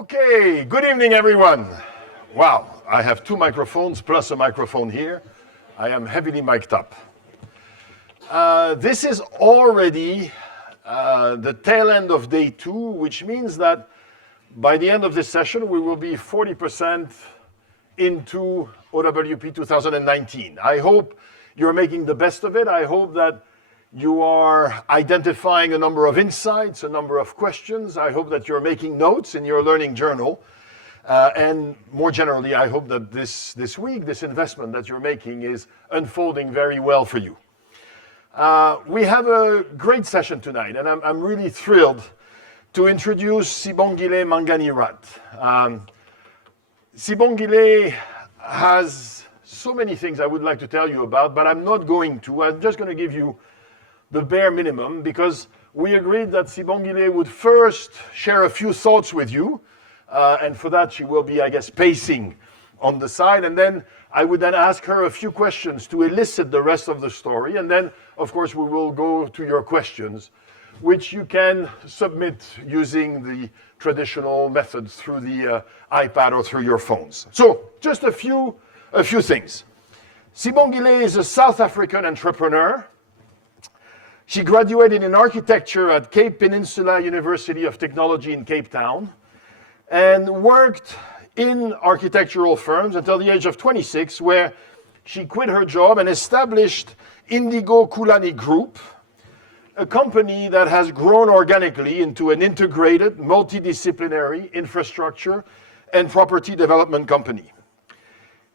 Okay, good evening everyone. Wow, I have two microphones plus a microphone here. I am heavily mic'd up. This is already the tail end of day 2, which means that by the end of this session, we will be 40% into OWP 2019. I hope you're making the best of it. I hope that you are identifying a number of insights, a number of questions. I hope that you're making notes in your learning journal. And more generally, I hope that this week, this investment that you're making is unfolding very well for you. We have a great session tonight, and I'm really thrilled to introduce Sibongile Manganyi-Rath. Sibongile has so many things I would like to tell you about, but I'm not going to. I'm just going to give you the bare minimum, because we agreed that Sibongile would first share a few thoughts with you, and for that she will be, I guess, pacing on the side, and then I would then ask her a few questions to elicit the rest of the story, and then, of course, we will go to your questions, which you can submit using the traditional methods through the iPad or through your phones. So, just a few things. Sibongile is a South African entrepreneur. She graduated in architecture at Cape Peninsula University of Technology in Cape Town and worked in architectural firms until the age of 26, where she quit her job and established Indigo Kulani Group, a company that has grown organically into an integrated, multidisciplinary infrastructure and property development company.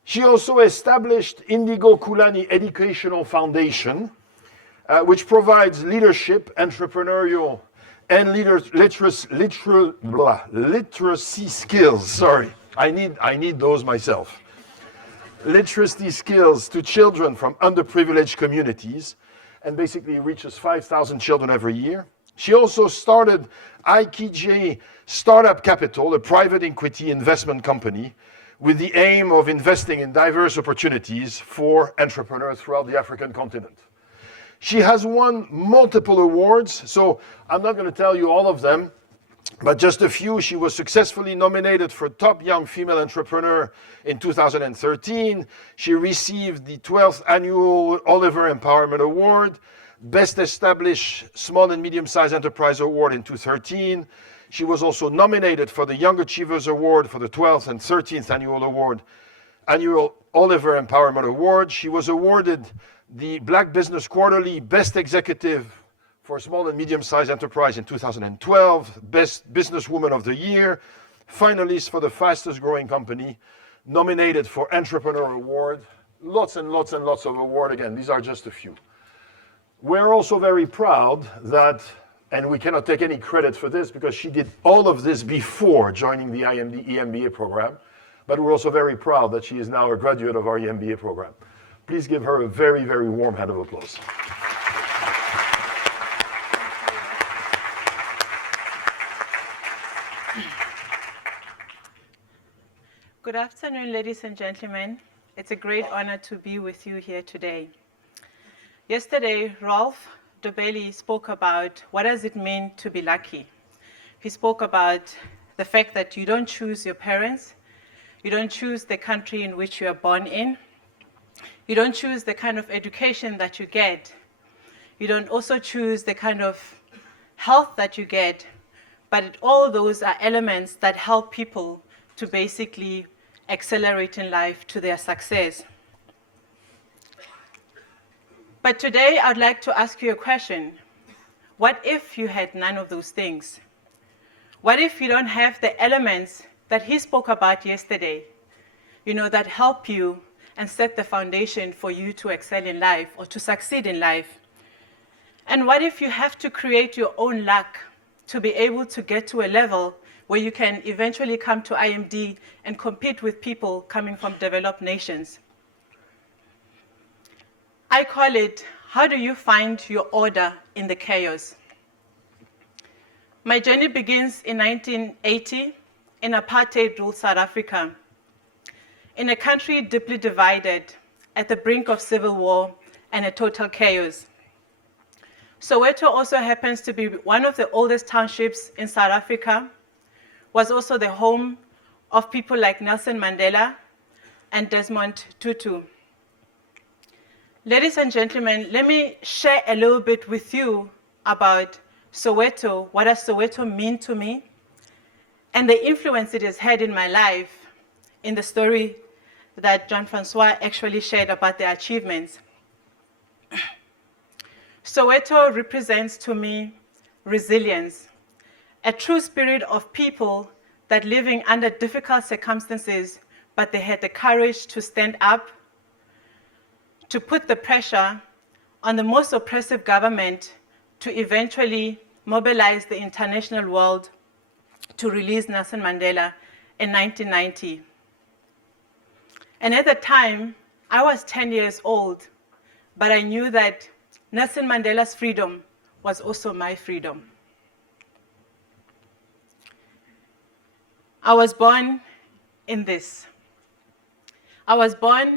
She also established Indigo Kulani Educational Foundation, which provides leadership, entrepreneurial, and literacy skills. Sorry, I need those myself. Literacy skills to children from underprivileged communities, and basically reaches 5,000 children every year. She also started IKJ Startup Capital, a private equity investment company, with the aim of investing in diverse opportunities for entrepreneurs throughout the African continent. She has won multiple awards, so I'm not going to tell you all of them, but just a few. She was successfully nominated for Top Young Female Entrepreneur in 2013. She received the 12th Annual Oliver Empowerment Award, Best Established Small and Medium-Sized Enterprise Award in 2013. She was also nominated for the Young Achievers Award for the 12th and 13th Annual Oliver Empowerment Award. She was awarded the Black Business Quarterly Best Executive for Small and Medium-Sized Enterprise in 2012, Best Businesswoman of the Year, finalist for the Fastest Growing Company, nominated for Entrepreneur Award, lots and lots and lots of awards. Again, these are just a few. We're also very proud that, and we cannot take any credit for this because she did all of this before joining the EMBA program, but we're also very proud that she is now a graduate of our EMBA program. Please give her a very, very warm hand of applause. Good afternoon, ladies and gentlemen. It's a great honor to be with you here today. Yesterday, Rolf Dobelli spoke about what does it mean to be lucky. He spoke about the fact that you don't choose your parents, you don't choose the country in which you are born in, you don't choose the kind of education that you get. You don't also choose the kind of health that you get, but all those are elements that help people to basically accelerate in life to their success. But today I'd like to ask you a question. What if you had none of those things? What if you don't have the elements that he spoke about yesterday, that help you and set the foundation for you to excel in life or to succeed in life? And what if you have to create your own luck to be able to get to a level where you can eventually come to IMD and compete with people coming from developed nations? I call it, how do you find your order in the chaos? My journey begins in 1980 in apartheid-ruled South Africa, in a country deeply divided, at the brink of civil war and a total chaos. Soweto also happens to be one of the oldest townships in South Africa, was also the home of people like Nelson Mandela and Desmond Tutu. Ladies and gentlemen, let me share a little bit with you about Soweto, what does Soweto mean to me, and the influence it has had in my life in the story that Jean-Francois actually shared about the achievements. Soweto represents to me resilience, a true spirit of people that living under difficult circumstances, but they had the courage to stand up, to put the pressure on the most oppressive government to eventually mobilize the international world to release Nelson Mandela in 1990. And at the time, I was 10 years old, but I knew that Nelson Mandela's freedom was also my freedom. I was born in this. I was born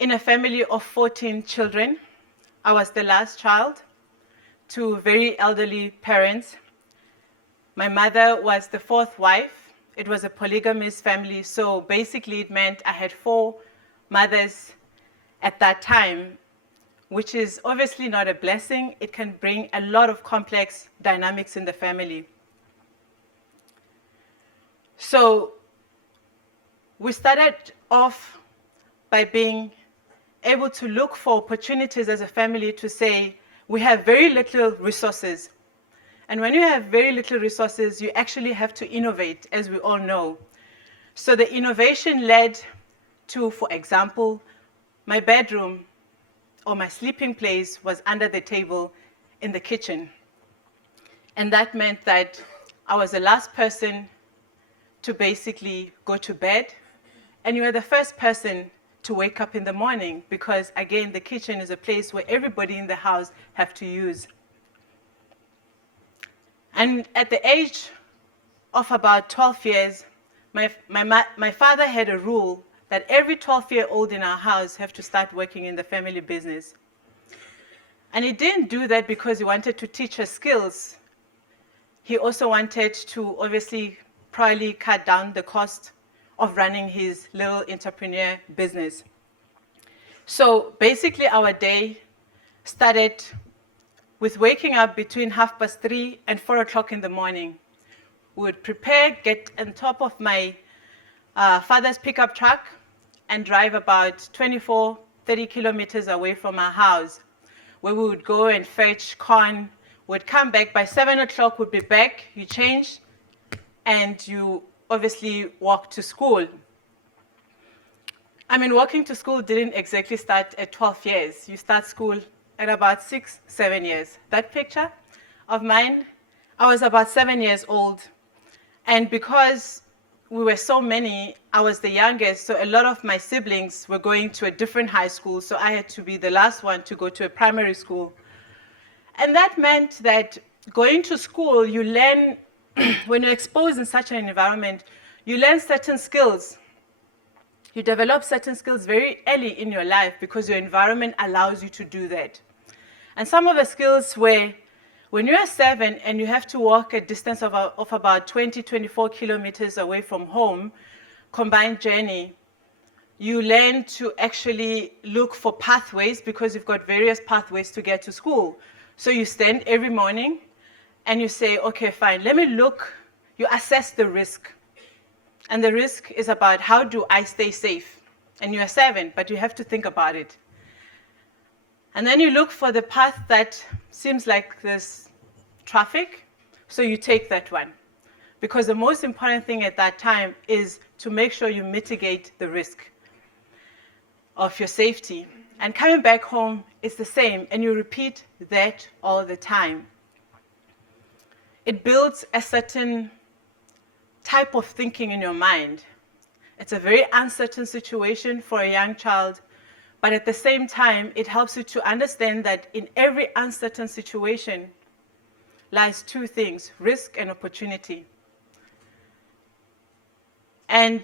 in a family of 14 children. I was the last child to very elderly parents. My mother was the fourth wife. It was a polygamous family, so basically it meant I had 4 mothers at that time, which is obviously not a blessing. It can bring a lot of complex dynamics in the family. So we started off by being able to look for opportunities as a family to say, we have very little resources. And when you have very little resources, you actually have to innovate, as we all know. So the innovation led to, for example, my bedroom or my sleeping place was under the table in the kitchen. And that meant that I was the last person to basically go to bed, and you were the first person to wake up in the morning because, again, the kitchen is a place where everybody in the house have to use. And at the age of about 12 years, my father had a rule that every 12-year-old in our house have to start working in the family business. And he didn't do that because he wanted to teach us skills. He also wanted to obviously probably cut down the cost of running his little entrepreneur business. So basically our day started with waking up between 3:30 and 4 o'clock in the morning. We would prepare, get on top of my father's pickup truck and drive about 24, 30 kilometers away from our house, where we would go and fetch corn. We'd come back by 7 o'clock, we'd be back, you change, and you obviously walk to school. I mean, walking to school didn't exactly start at 12 years. You start school at about 6, 7 years. That picture of mine, I was about 7 years old. And because we were so many, I was the youngest, so a lot of my siblings were going to a different high school, so I had to be the last one to go to a primary school. And that meant that going to school, you learn, when you're exposed in such an environment, you learn certain skills. You develop certain skills very early in your life because your environment allows you to do that. And some of the skills were, when you're 7 and you have to walk a distance of about 20, 24 kilometers away from home, combined journey, you learn to actually look for pathways because you've got various pathways to get to school. So you stand every morning and you say, okay, fine, let me look. You assess the risk. And the risk is about how do I stay safe? And you're 7, but you have to think about it. And then you look for the path that seems like there's traffic, so you take that one. Because the most important thing at that time is to make sure you mitigate the risk of your safety. And coming back home is the same, and you repeat that all the time. It builds a certain type of thinking in your mind. It's a very uncertain situation for a young child, but at the same time, it helps you to understand that in every uncertain situation lies 2 things, risk and opportunity. And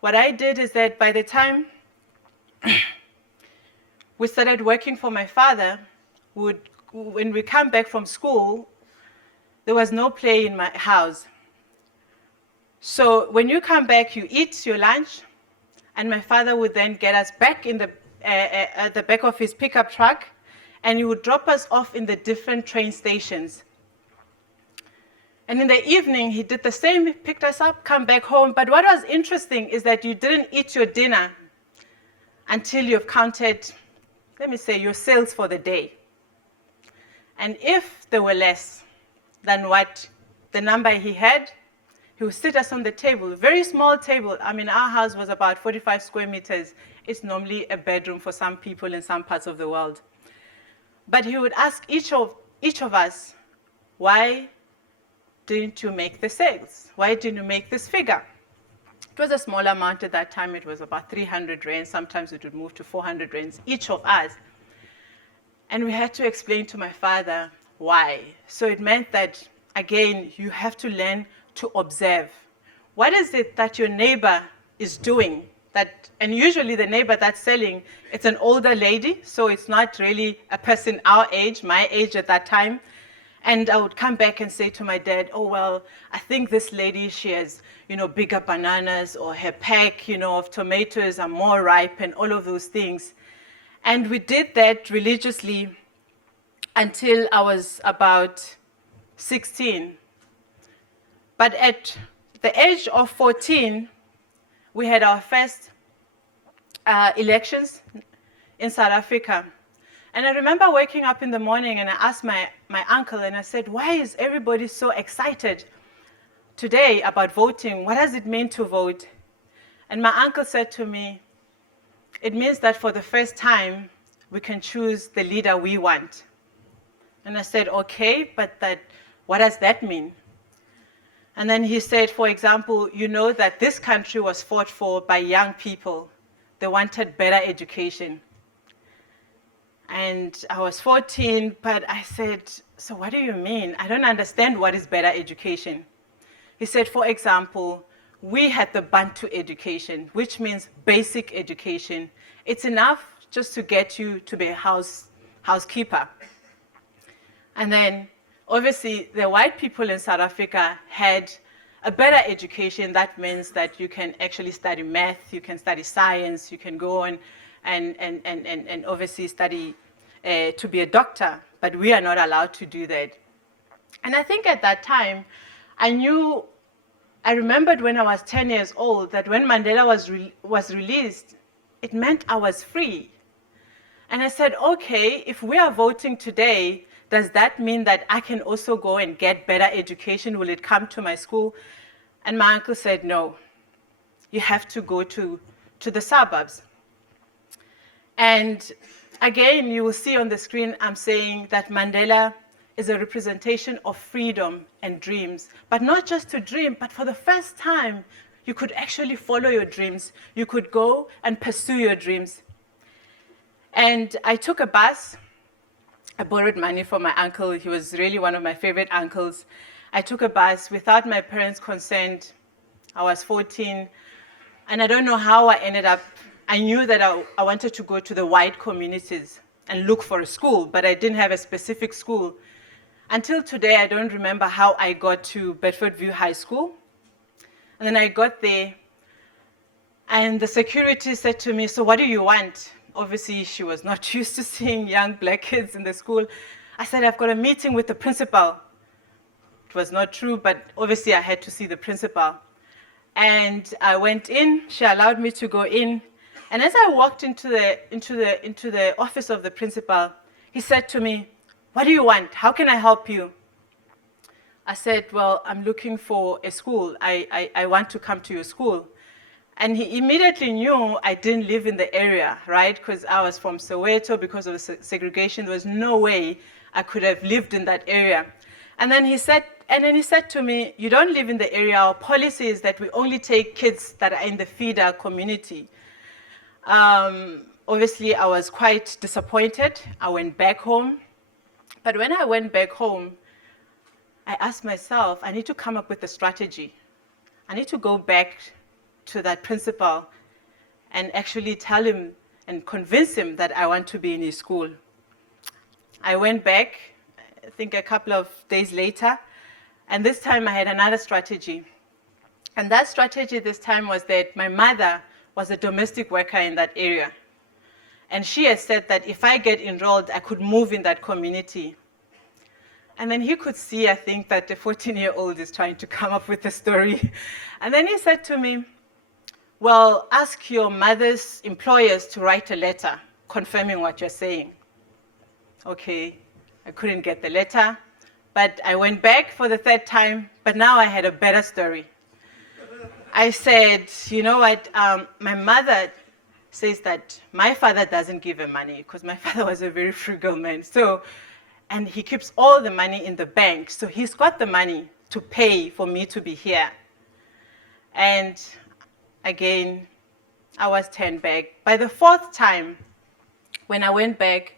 what I did is that by the time we started working for my father, when we come back from school, there was no play in my house. So when you come back, you eat your lunch, and my father would then get us back in at the back of his pickup truck, and he would drop us off in the different train stations. And in the evening, he did the same, picked us up, come back home. But what was interesting is that you didn't eat your dinner until you've counted, let me say, your sales for the day. And if there were less than what the number he had, he would sit us on the table, a very small table. I mean, our house was about 45 square meters. It's normally a bedroom for some people in some parts of the world. But he would ask each of us, why didn't you make the sales? Why didn't you make this figure? It was a small amount at that time. It was about 300 rands. Sometimes it would move to 400 rands, each of us. And we had to explain to my father why. So it meant that, again, you have to learn to observe. What is it that your neighbor is doing? And usually the neighbor that's selling, it's an older lady, so it's not really a person our age, my age at that time. And I would come back and say to my dad, oh, well, I think this lady, she has, bigger bananas, or her pack, of tomatoes are more ripe, and all of those things. And we did that religiously until I was about 16. But at the age of 14, we had our first elections in South Africa. And I remember waking up in the morning and I asked my uncle, and I said, why is everybody so excited today about voting? What does it mean to vote? And my uncle said to me, it means that for the first time, we can choose the leader we want. And I said, okay, but what does that mean? And then he said, for example, you know that this country was fought for by young people. They wanted better education. And I was 14, but I said, so what do you mean? I don't understand what is better education. He said, for example, we had the Bantu education, which means basic education. It's enough just to get you to be a housekeeper. And then, obviously, the white people in South Africa had a better education. That means that you can actually study math, you can study science, you can go on and obviously study to be a doctor, but we are not allowed to do that. And I think at that time, I remembered when I was 10 years old that when Mandela was released, it meant I was free. And I said, okay, if we are voting today, does that mean that I can also go and get better education? Will it come to my school? And my uncle said, no, you have to go to the suburbs. And again, you will see on the screen, I'm saying that Mandela is a representation of freedom and dreams, but not just to dream, but for the first time, you could actually follow your dreams. You could go and pursue your dreams. And I took a bus. I borrowed money from my uncle. He was really one of my favorite uncles. I took a bus without my parents' consent. I was 14, and I don't know how I ended up. I knew that I wanted to go to the white communities and look for a school, but I didn't have a specific school. Until today, I don't remember how I got to Bedfordview High School. And then I got there, and the security said to me, so what do you want? Obviously, she was not used to seeing young black kids in the school. I said, I've got a meeting with the principal. It was not true, but obviously I had to see the principal. And I went in, she allowed me to go in. And as I walked into the office of the principal, he said to me, what do you want? How can I help you? I said, well, I'm looking for a school. I want to come to your school. And he immediately knew I didn't live in the area, right? Because I was from Soweto. Because of the segregation, there was no way I could have lived in that area. And then he said to me, you don't live in the area. Our policy is that we only take kids that are in the feeder community. Obviously, I was quite disappointed. I went back home. But when I went back home, I asked myself, I need to come up with a strategy. I need to go back to that principal and actually tell him and convince him that I want to be in his school. I went back, I think a couple of days later, and this time I had another strategy. And that strategy this time was that my mother was a domestic worker in that area. And she had said that if I get enrolled, I could move in that community. And then he could see, I think, that the 14-year-old is trying to come up with a story. And then he said to me, well, ask your mother's employers to write a letter confirming what you're saying. Okay, I couldn't get the letter, but I went back for the third time, but now I had a better story. I said, you know what, my mother says that my father doesn't give her money because my father was a very frugal man. And he keeps all the money in the bank. So he's got the money to pay for me to be here. And again, I was turned back. By the fourth time, when I went back,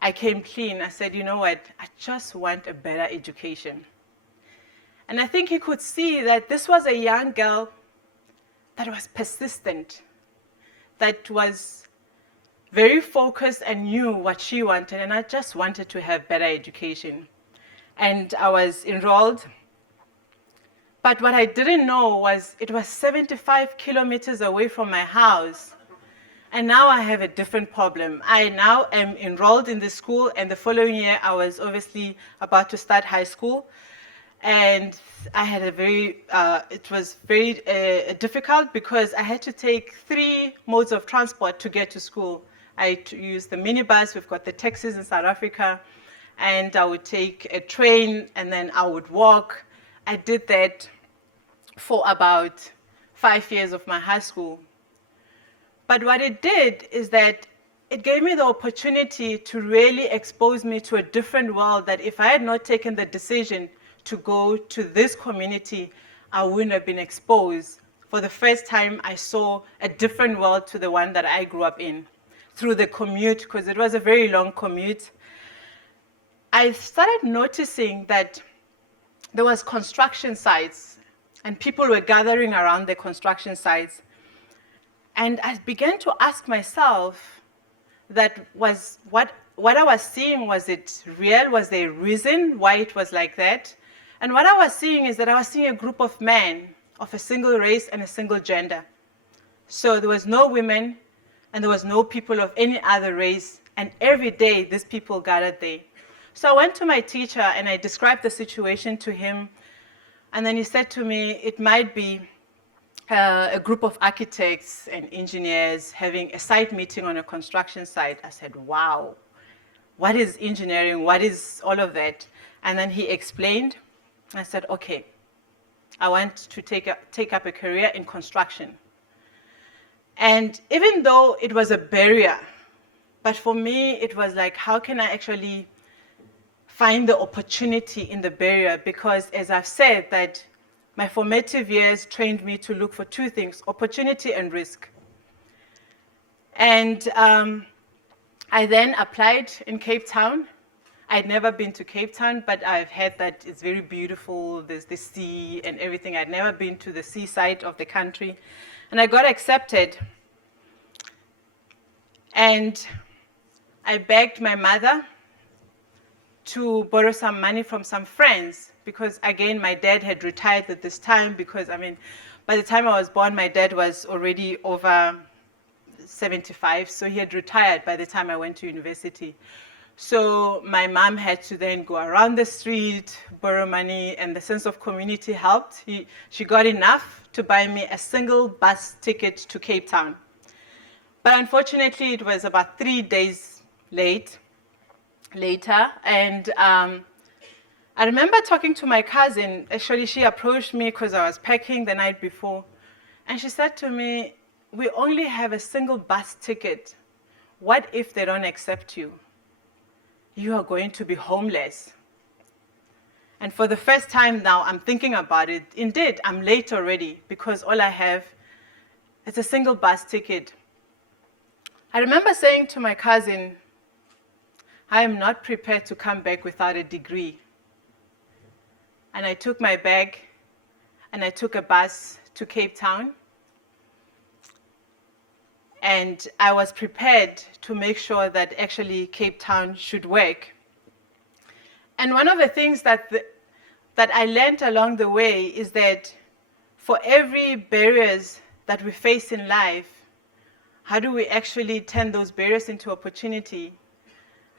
I came clean. I said, you know what, I just want a better education. And I think he could see that this was a young girl that was persistent, that was very focused and knew what she wanted, and I just wanted to have better education. And I was enrolled. But what I didn't know was it was 75 kilometers away from my house. And now I have a different problem. I now am enrolled in the school, and the following year I was obviously about to start high school. And I had it was very difficult because I had to take 3 modes of transport to get to school. I used the minibus, we've got the taxis in South Africa, and I would take a train and then I would walk. I did that for about 5 years of my high school. But what it did is that it gave me the opportunity to really expose me to a different world that if I had not taken the decision to go to this community, I wouldn't have been exposed. For the first time, I saw a different world to the one that I grew up in through the commute, because it was a very long commute. I started noticing that there was construction sites and people were gathering around the construction sites. And I began to ask myself that was what I was seeing, was it real? Was there a reason why it was like that? And what I was seeing is that I was seeing a group of men of a single race and a single gender. So there was no women and there was no people of any other race. And every day these people gathered there. So I went to my teacher and I described the situation to him. And then he said to me, it might be a group of architects and engineers having a site meeting on a construction site. I said, wow, what is engineering? What is all of that? And then he explained. I said, okay, I want to take up a career in construction. And even though it was a barrier, but for me, it was like, how can I actually find the opportunity in the barrier? Because as I've said, that my formative years trained me to look for 2 things, opportunity and risk. And I then applied in Cape Town. I'd never been to Cape Town, but I've heard that it's very beautiful. There's the sea and everything. I'd never been to the seaside of the country. And I got accepted. And I begged my mother to borrow some money from some friends because, again, my dad had retired at this time because, I mean, by the time I was born, my dad was already over 75, so he had retired by the time I went to university. So my mom had to then go around the street, borrow money, and the sense of community helped. She got enough to buy me a single bus ticket to Cape Town. But unfortunately, it was about 3 days later, and I remember talking to my cousin. Actually, she approached me because I was packing the night before, and she said to me, we only have a single bus ticket. What if they don't accept you? You are going to be homeless. And for the first time now, I'm thinking about it. Indeed, I'm late already because all I have is a single bus ticket. I remember saying to my cousin, I am not prepared to come back without a degree. And I took my bag and I took a bus to Cape Town. And I was prepared to make sure that actually Cape Town should work. And one of the things that I learned along the way is that for every barriers that we face in life, how do we actually turn those barriers into opportunity?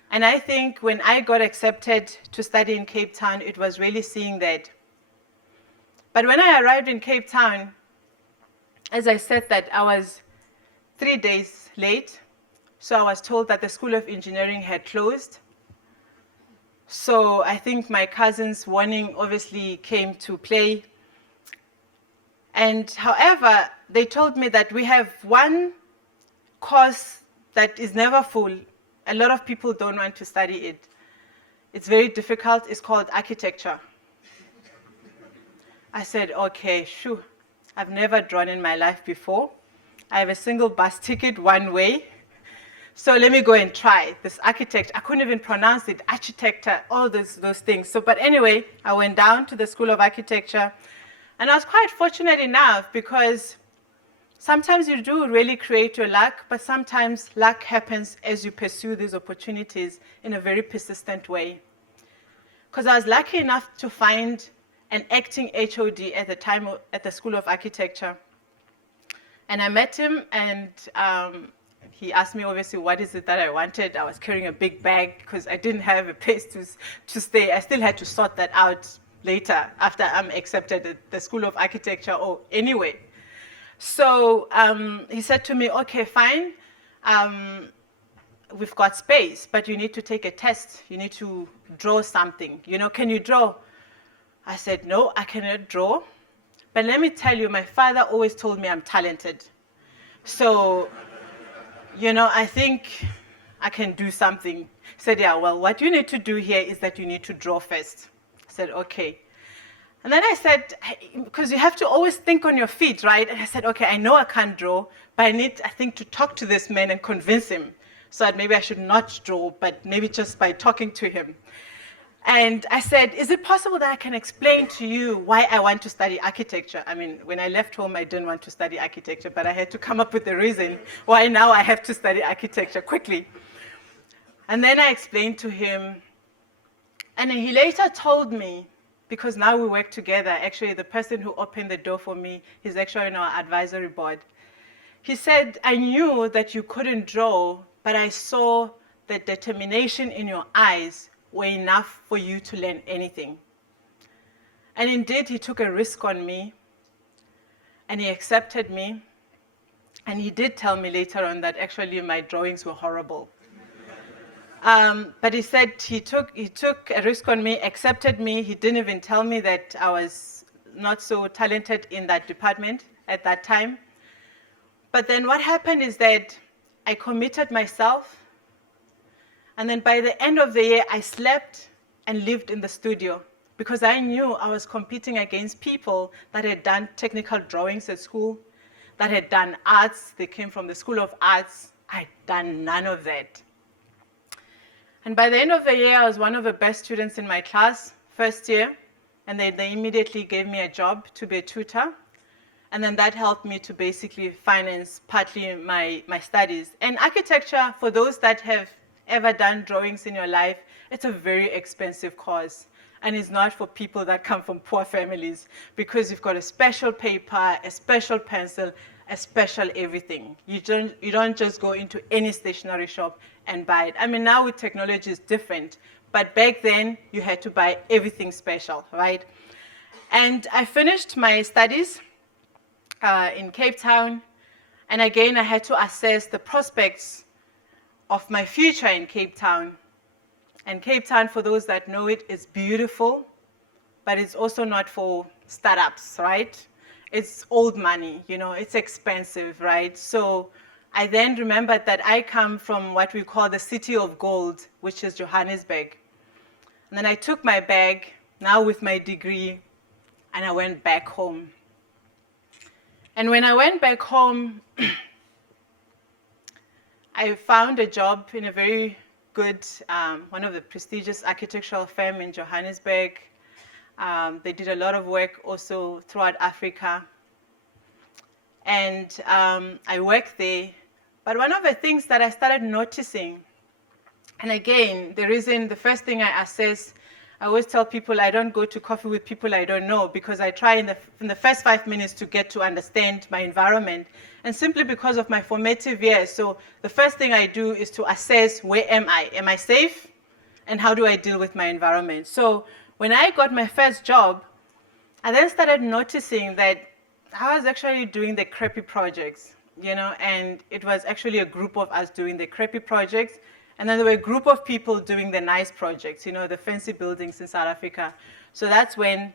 And I think when I got accepted to study in Cape Town, it was really seeing that. But when I arrived in Cape Town, as I said that I was 3 days late, so I was told that the School of Engineering had closed. So I think my cousin's warning obviously came to play. And however, they told me that we have one course that is never full. A lot of people don't want to study it. It's very difficult. It's called architecture. I said, okay, sure. I've never drawn in my life before. I have a single bus ticket one way. So let me go and try this architect. I couldn't even pronounce it, architecture, all those things. So, but anyway, I went down to the School of Architecture, and I was quite fortunate enough because sometimes you do really create your luck, but sometimes luck happens as you pursue these opportunities in a very persistent way. Because I was lucky enough to find an acting HOD at the time at the School of Architecture. And I met him, and he asked me, obviously, what is it that I wanted. I was carrying a big bag because I didn't have a place to stay. I still had to sort that out later after I'm accepted at the School of Architecture or anyway. So he said to me, okay, fine. We've got space, but you need to take a test. You need to draw something. You know, can you draw? I said, no, I cannot draw. But let me tell you, my father always told me I'm talented. So, you know, I think I can do something. He said, yeah, well, what you need to do here is that you need to draw first. I said, okay. And then I said, because you have to always think on your feet, right? And I said, okay, I know I can't draw, but I need, I think, to talk to this man and convince him. So that maybe I should not draw, but maybe just by talking to him. And I said, is it possible that I can explain to you why I want to study architecture? I mean, when I left home, I didn't want to study architecture, but I had to come up with a reason why now I have to study architecture quickly. And then I explained to him, and he later told me, because now we work together, actually the person who opened the door for me is actually on our advisory board. He said, I knew that you couldn't draw, but I saw the determination in your eyes were enough for you to learn anything. And indeed, he took a risk on me, and he accepted me. And he did tell me later on that actually my drawings were horrible. But he said he took a risk on me, accepted me. He didn't even tell me that I was not so talented in that department at that time. But then what happened is that I committed myself. And then by the end of the year, I slept and lived in the studio because I knew I was competing against people that had done technical drawings at school, that had done arts. They came from the School of Arts. I'd done none of that. And by the end of the year, I was one of the best students in my class, first year. And they immediately gave me a job to be a tutor. And then that helped me to basically finance partly my studies. And architecture, for those that have ever done drawings in your life, it's a very expensive course. And it's not for people that come from poor families because you've got a special paper, a special pencil, a special everything. You don't just go into any stationery shop and buy it. I mean, now with technology it's different, but back then you had to buy everything special, right? And I finished my studies in Cape Town. And again, I had to assess the prospects of my future in Cape Town. And Cape Town, for those that know it, is beautiful, but it's also not for startups, right? It's old money, you know, it's expensive, right? So I then remembered that I come from what we call the city of gold, which is Johannesburg. And then I took my bag, now with my degree, and I went back home. And when I went back home, I found a job in a very good, one of the prestigious architectural firm in Johannesburg. They did a lot of work also throughout Africa. And I worked there. But one of the things that I started noticing, and again, the first thing I assess I always tell people I don't go to coffee with people I don't know, because I try in the first 5 minutes to get to understand my environment, and simply because of my formative years. So the first thing I do is to assess, where am I? Am I safe? And how do I deal with my environment? So when I got my first job, I then started noticing that I was actually doing the crappy projects, and it was actually a group of us doing the crappy projects. And then there were a group of people doing the nice projects, the fancy buildings in South Africa. So that's when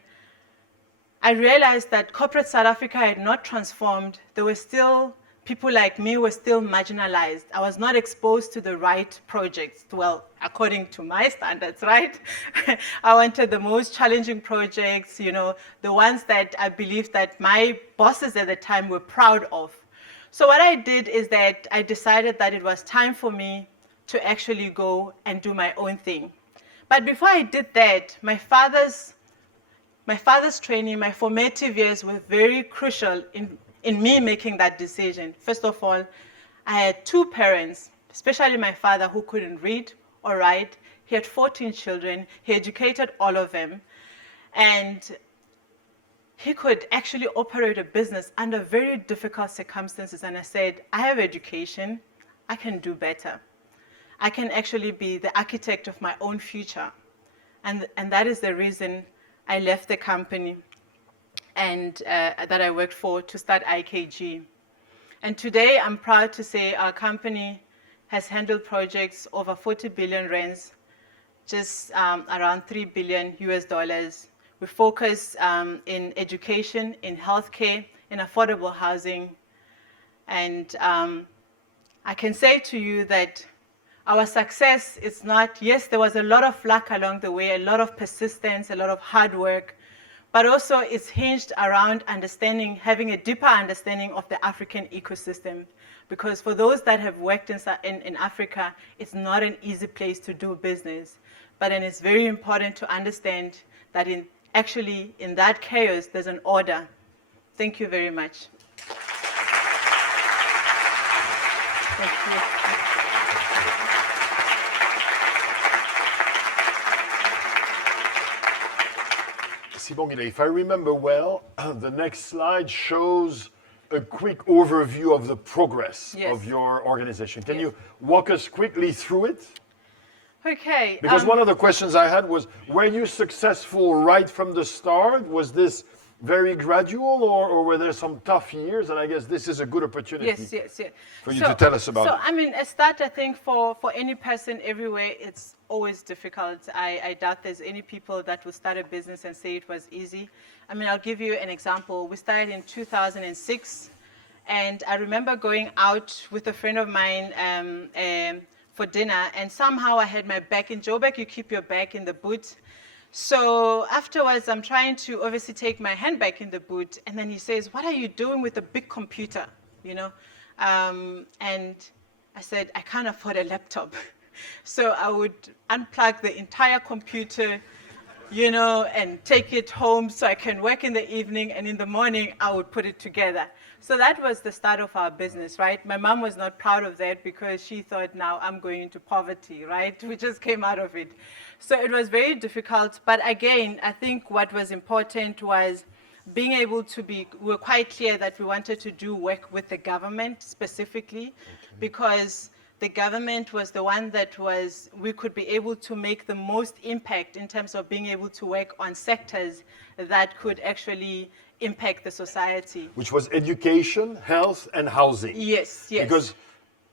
I realized that corporate South Africa had not transformed. There were still, people like me were still marginalized. I was not exposed to the right projects, well, according to my standards, right? I wanted the most challenging projects, the ones that I believed that my bosses at the time were proud of. So what I did is that I decided that it was time for me to actually go and do my own thing. But before I did that, my father's training, my formative years were very crucial in me making that decision. First of all, I had 2 parents, especially my father, who couldn't read or write. He had 14 children. He educated all of them. And he could actually operate a business under very difficult circumstances. And I said, I have education. I can do better. I can actually be the architect of my own future. And that is the reason I left the company and that I worked for to start IKG. And today I'm proud to say our company has handled projects over 40 billion rands, just around $3 billion US. We focus in education, in healthcare, in affordable housing. And I can say to you that our success is not, yes, there was a lot of luck along the way, a lot of persistence, a lot of hard work, but also it's hinged around understanding, having a deeper understanding of the African ecosystem. Because for those that have worked in Africa, it's not an easy place to do business. But then it's very important to understand that actually in that chaos, there's an order. Thank you very much. Thank you. Sibongile, if I remember well, the next slide shows a quick overview of the progress of your organization. Can you walk us quickly through it? Okay. Because one of the questions I had was, were you successful right from the start? Was this very gradual, or were there some tough years? And I guess this is a good opportunity for you to tell us about it. So, I mean, a start, I think, for any person everywhere, it's always difficult. I doubt there's any people that will start a business and say it was easy. I mean, I'll give you an example. We started in 2006, and I remember going out with a friend of mine for dinner, and somehow I had my bag. In Joburg, you keep your bag in the boot. So afterwards, I'm trying to obviously take my handbag in the boot, and then he says, "What are you doing with a big computer?" And I said, "I can't afford a laptop." So I would unplug the entire computer, and take it home so I can work in the evening, and in the morning I would put it together. So that was the start of our business, right? My mom was not proud of that because she thought, now I'm going into poverty, right? We just came out of it. So it was very difficult. But again, I think what was important was being able to we were quite clear that we wanted to do work with the government specifically, because the government was the one that we could be able to make the most impact in terms of being able to work on sectors that could actually impact the society. Which was education, health, and housing. Yes, yes. Because,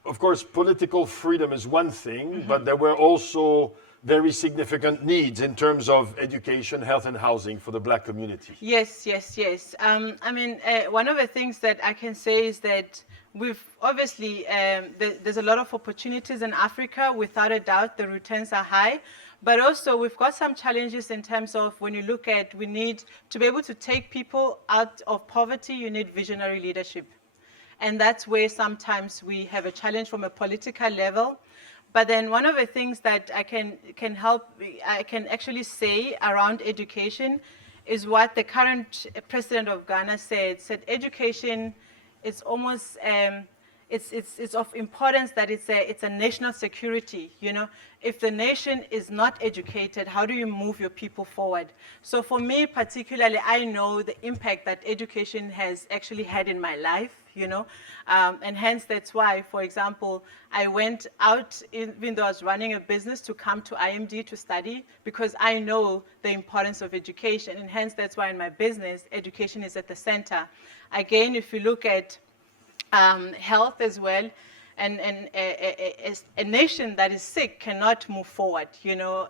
of course, political freedom is one thing, but there were also very significant needs in terms of education, health, and housing for the Black community. Yes, yes, yes. I mean, one of the things that I can say is that we've obviously, there's a lot of opportunities in Africa, without a doubt, the returns are high. But also, we've got some challenges in terms of when you look at, we need to be able to take people out of poverty, you need visionary leadership. And that's where sometimes we have a challenge from a political level. But then one of the things that I can actually say around education is what the current president of Ghana said education is almost, it's of importance that it's a national security, you know. If the nation is not educated, how do you move your people forward? So for me particularly, I know the impact that education has actually had in my life, you know, and hence that's why, for example, I went out, even though I was running a business, to come to IMD to study, because I know the importance of education, and hence that's why in my business, education is at the center. Again, if you look at health as well, and a nation that is sick cannot move forward, you know.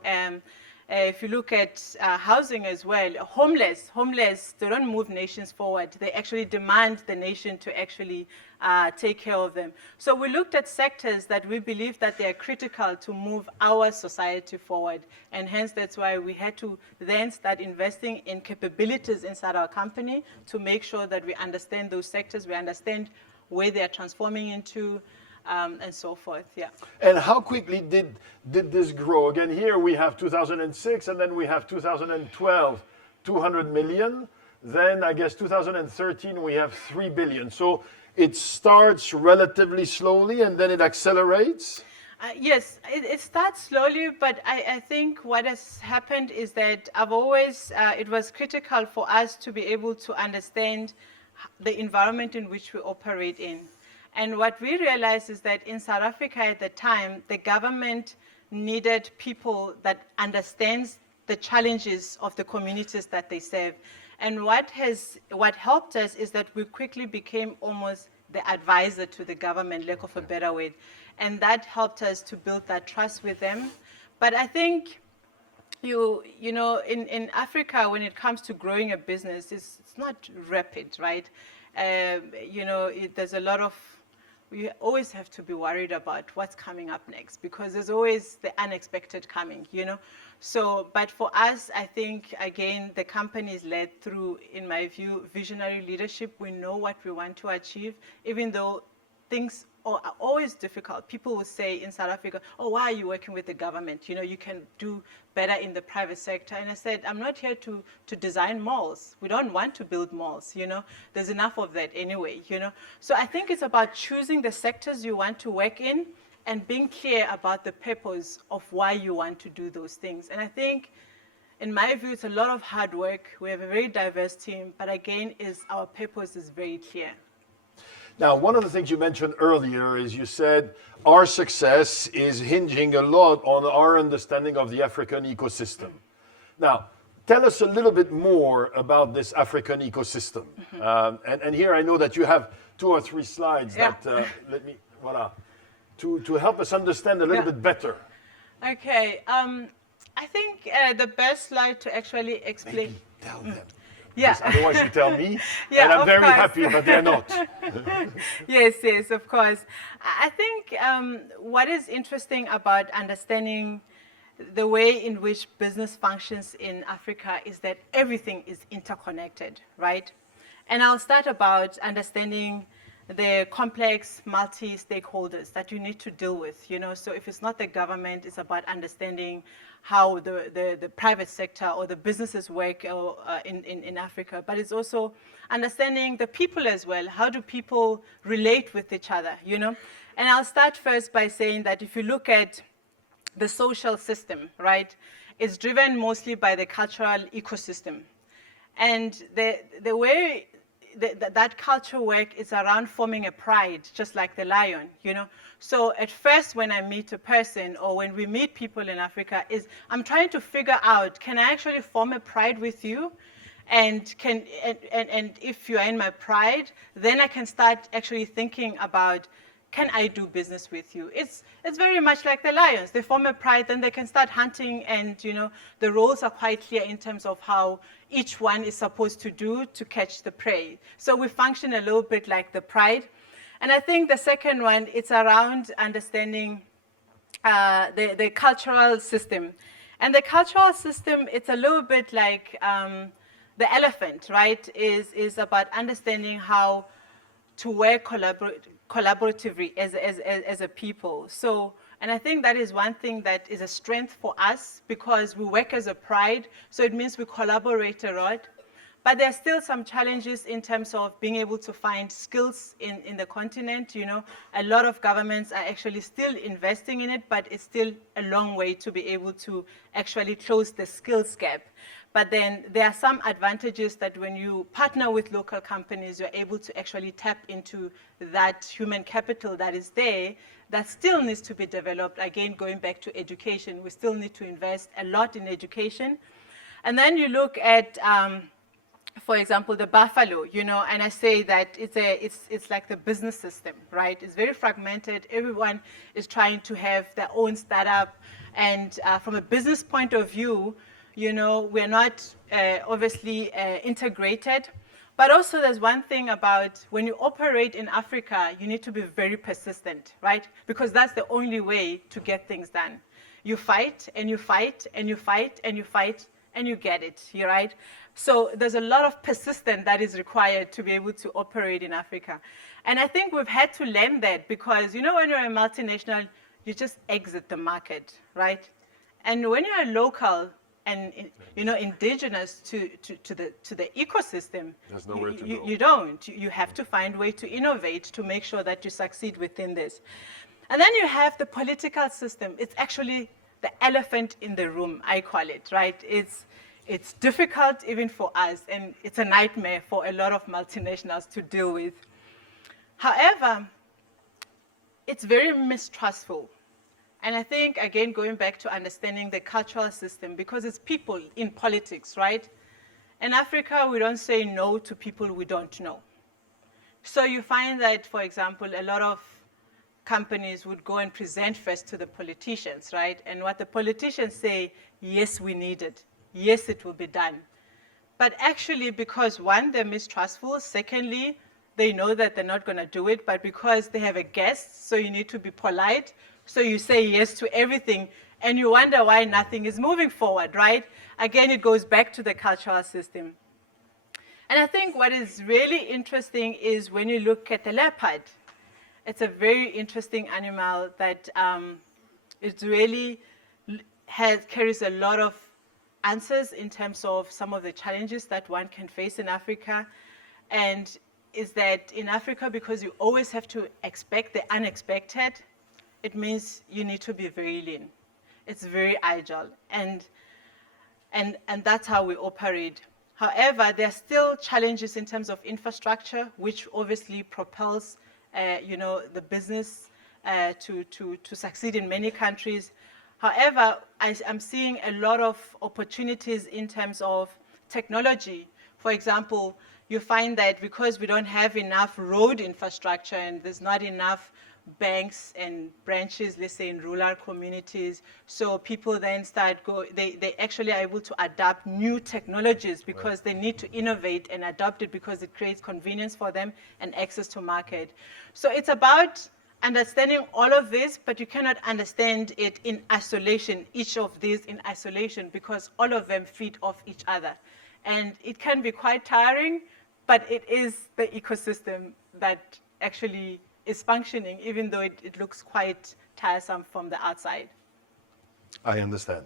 If you look at housing as well, homeless, they don't move nations forward. They actually demand the nation to actually take care of them. So we looked at sectors that we believe that they are critical to move our society forward. And hence that's why we had to then start investing in capabilities inside our company to make sure that we understand those sectors, we understand where they are transforming into, and so forth, yeah. And how quickly did this grow? Again, here we have 2006, and then we have 2012, 200 million. Then I guess 2013 we have 3 billion. So it starts relatively slowly, and then it accelerates? Yes, it starts slowly, but I think what has happened is that I've always, it was critical for us to be able to understand the environment in which we operate in. And what we realized is that in South Africa at the time, the government needed people that understands the challenges of the communities that they serve. And what helped us is that we quickly became almost the advisor to the government, lack of a better word. And that helped us to build that trust with them. But I think you know, in Africa, when it comes to growing a business, it's not rapid, right? You know, there's a lot of, we always have to be worried about what's coming up next, because there's always the unexpected coming, you know. So, but for us, I think, again, the company is led through, in my view, visionary leadership. We know what we want to achieve, even though things are always difficult. People will say in South Africa, oh, why are you working with the government? You know, you can do better in the private sector. And I said, I'm not here to design malls. We don't want to build malls, you know. There's enough of that anyway, you know. So I think it's about choosing the sectors you want to work in and being clear about the purpose of why you want to do those things. And I think, in my view, it's a lot of hard work. We have a very diverse team, but again, our purpose is very clear. Now, one of the things you mentioned earlier is you said our success is hinging a lot on our understanding of the African ecosystem. Now, tell us a little bit more about this African ecosystem. And here I know that you have 2 or 3 slides that, to help us understand a little bit better. Okay, I think the best slide to actually explain. Maybe tell them. Yeah. Because otherwise you tell me, yeah, and I'm very course. happy, but they're not. Yes, of course. I think what is interesting about understanding the way in which business functions in Africa is that everything is interconnected, right? And I'll start about understanding the complex multi-stakeholders that you need to deal with, you know. So if it's not the government, it's about understanding how the private sector or the businesses work in Africa, but it's also understanding the people as well. How do people relate with each other, you know? And I'll start first by saying that if you look at the social system, right, it's driven mostly by the cultural ecosystem. And the way that culture work is around forming a pride, just like the lion, you know. So at first when I meet a person or when we meet people in Africa is I'm trying to figure out, can I actually form a pride with you? And if you are in my pride, then I can start actually thinking about, can I do business with you? It's very much like the lions. They form a pride, then they can start hunting, and you know the roles are quite clear in terms of how each one is supposed to do to catch the prey. So we function a little bit like the pride. And I think the second one, it's around understanding the cultural system. And the cultural system, it's a little bit like the elephant, right? Is about understanding how to work collaboratively as a people. So, and I think that is one thing that is a strength for us because we work as a pride, so it means we collaborate a lot. But there are still some challenges in terms of being able to find skills in the continent. You know, a lot of governments are actually still investing in it, but it's still a long way to be able to actually close the skills gap. But then there are some advantages that when you partner with local companies, you're able to actually tap into that human capital that is there that still needs to be developed. Again, going back to education, we still need to invest a lot in education. And then you look at, for example, the buffalo, you know, and I say that it's like the business system, right? It's very fragmented. Everyone is trying to have their own startup. And from a business point of view, you know, we're not obviously integrated. But also there's one thing about when you operate in Africa, you need to be very persistent, right? Because that's the only way to get things done. You fight and you fight and you fight and you fight and you get it, right? So there's a lot of persistence that is required to be able to operate in Africa. And I think we've had to learn that because, you know, when you're a multinational, you just exit the market, right? And when you're a local, and you know, indigenous to the ecosystem, there's nowhere to go. You don't. You have to find a way to innovate to make sure that you succeed within this. And then you have the political system. It's actually the elephant in the room, I call it, right? It's difficult even for us, and it's a nightmare for a lot of multinationals to deal with. However, it's very mistrustful. And I think, again, going back to understanding the cultural system, because it's people in politics, right? In Africa, we don't say no to people we don't know. So you find that, for example, a lot of companies would go and present first to the politicians, right? And what the politicians say, yes, we need it. Yes, it will be done. But actually, because one, they're mistrustful. Secondly, they know that they're not going to do it, but because they have a guest, so you need to be polite. So you say yes to everything, and you wonder why nothing is moving forward, right? Again, it goes back to the cultural system. And I think what is really interesting is when you look at the leopard. It's a very interesting animal that it really carries a lot of answers in terms of some of the challenges that one can face in Africa. And is that in Africa, because you always have to expect the unexpected, it means you need to be very lean. It's very agile, and that's how we operate. However, there are still challenges in terms of infrastructure, which obviously propels, you know, the business to succeed in many countries. However, I'm seeing a lot of opportunities in terms of technology. For example, you find that because we don't have enough road infrastructure and there's not enough banks and branches, let's say in rural communities, so people then they actually are able to adapt new technologies because they need to innovate and adopt it because it creates convenience for them and access to market. So it's about understanding all of this, but you cannot understand it in isolation, each of these in isolation, because all of them feed off each other. And it can be quite tiring, but it is the ecosystem that actually is functioning, even though it looks quite tiresome from the outside. I understand.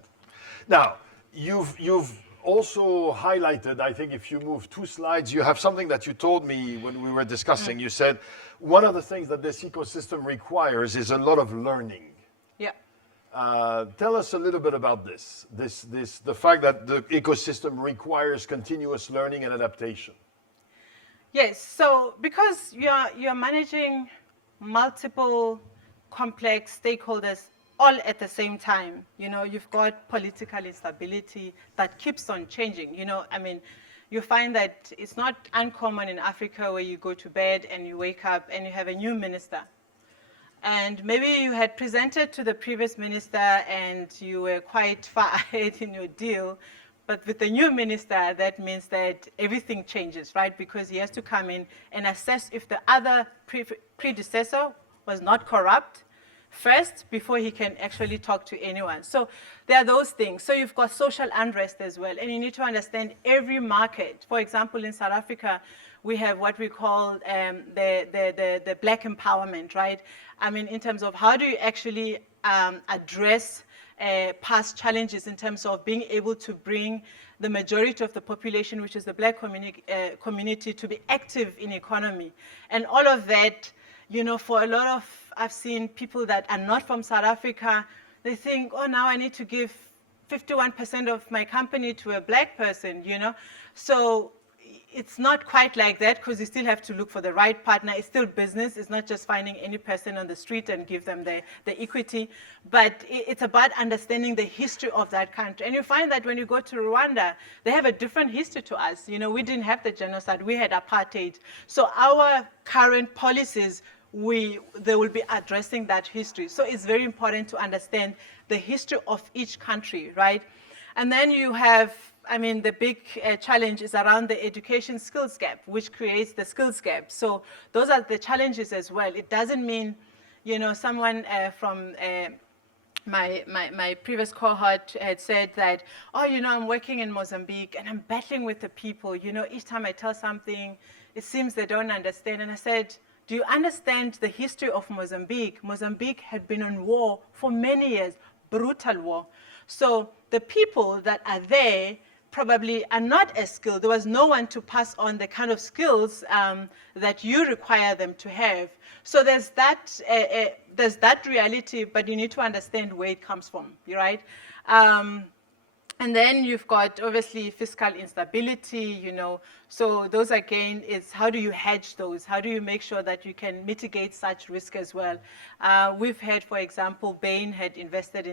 Now, you've also highlighted, I think if you move 2 slides, you have something that you told me when we were discussing. You said one of the things that this ecosystem requires is a lot of learning. Yeah. Tell us a little bit about this, the fact that the ecosystem requires continuous learning and adaptation. Yes, so because you're managing multiple complex stakeholders all at the same time, you know, you've got political instability that keeps on changing. You know, I mean, you find that it's not uncommon in Africa where you go to bed and you wake up and you have a new minister. And maybe you had presented to the previous minister and you were quite far ahead in your deal. But with the new minister, that means that everything changes, right? Because he has to come in and assess if the other predecessor was not corrupt first before he can actually talk to anyone. So there are those things. So you've got social unrest as well. And you need to understand every market. For example, in South Africa, we have what we call the black empowerment, right? I mean, in terms of how do you actually address past challenges in terms of being able to bring the majority of the population, which is the black community, to be active in economy. And all of that, you know, for a lot of, I've seen people that are not from South Africa, they think, oh, now I need to give 51% of my company to a black person, you know. So it's not quite like that, because you still have to look for the right partner. It's still business. It's not just finding any person on the street and give them the equity. But it's about understanding the history of that country. And you find that when you go to Rwanda, they have a different history to us. You know, we didn't have the genocide. We had apartheid. So our current policies, they will be addressing that history. So it's very important to understand the history of each country, right? And then you have, I mean, the big challenge is around the education skills gap, which creates the skills gap. So those are the challenges as well. It doesn't mean, you know, someone from my previous cohort had said that, oh, you know, I'm working in Mozambique and I'm battling with the people. You know, each time I tell something, it seems they don't understand. And I said, do you understand the history of Mozambique? Mozambique had been in war for many years, brutal war. So the people that are there probably are not as skilled. There was no one to pass on the kind of skills that you require them to have. So there's that reality, but you need to understand where it comes from, right? And then you've got, obviously, fiscal instability, you know. So those, again, is how do you hedge those? How do you make sure that you can mitigate such risk as well? We've had, for example, Bain had invested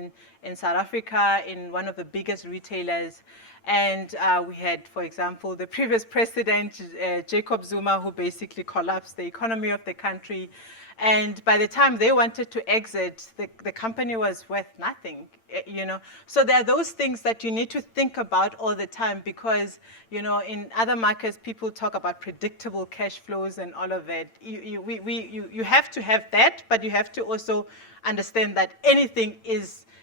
in South Africa, in one of the biggest retailers. And we had, for example, the previous president, Jacob Zuma, who basically collapsed the economy of the country. And by the time they wanted to exit, the company was worth nothing, you know. So there are those things that you need to think about all the time, because, you know, in other markets, people talk about predictable cash flows and all of that. You have to have that, but you have to also understand that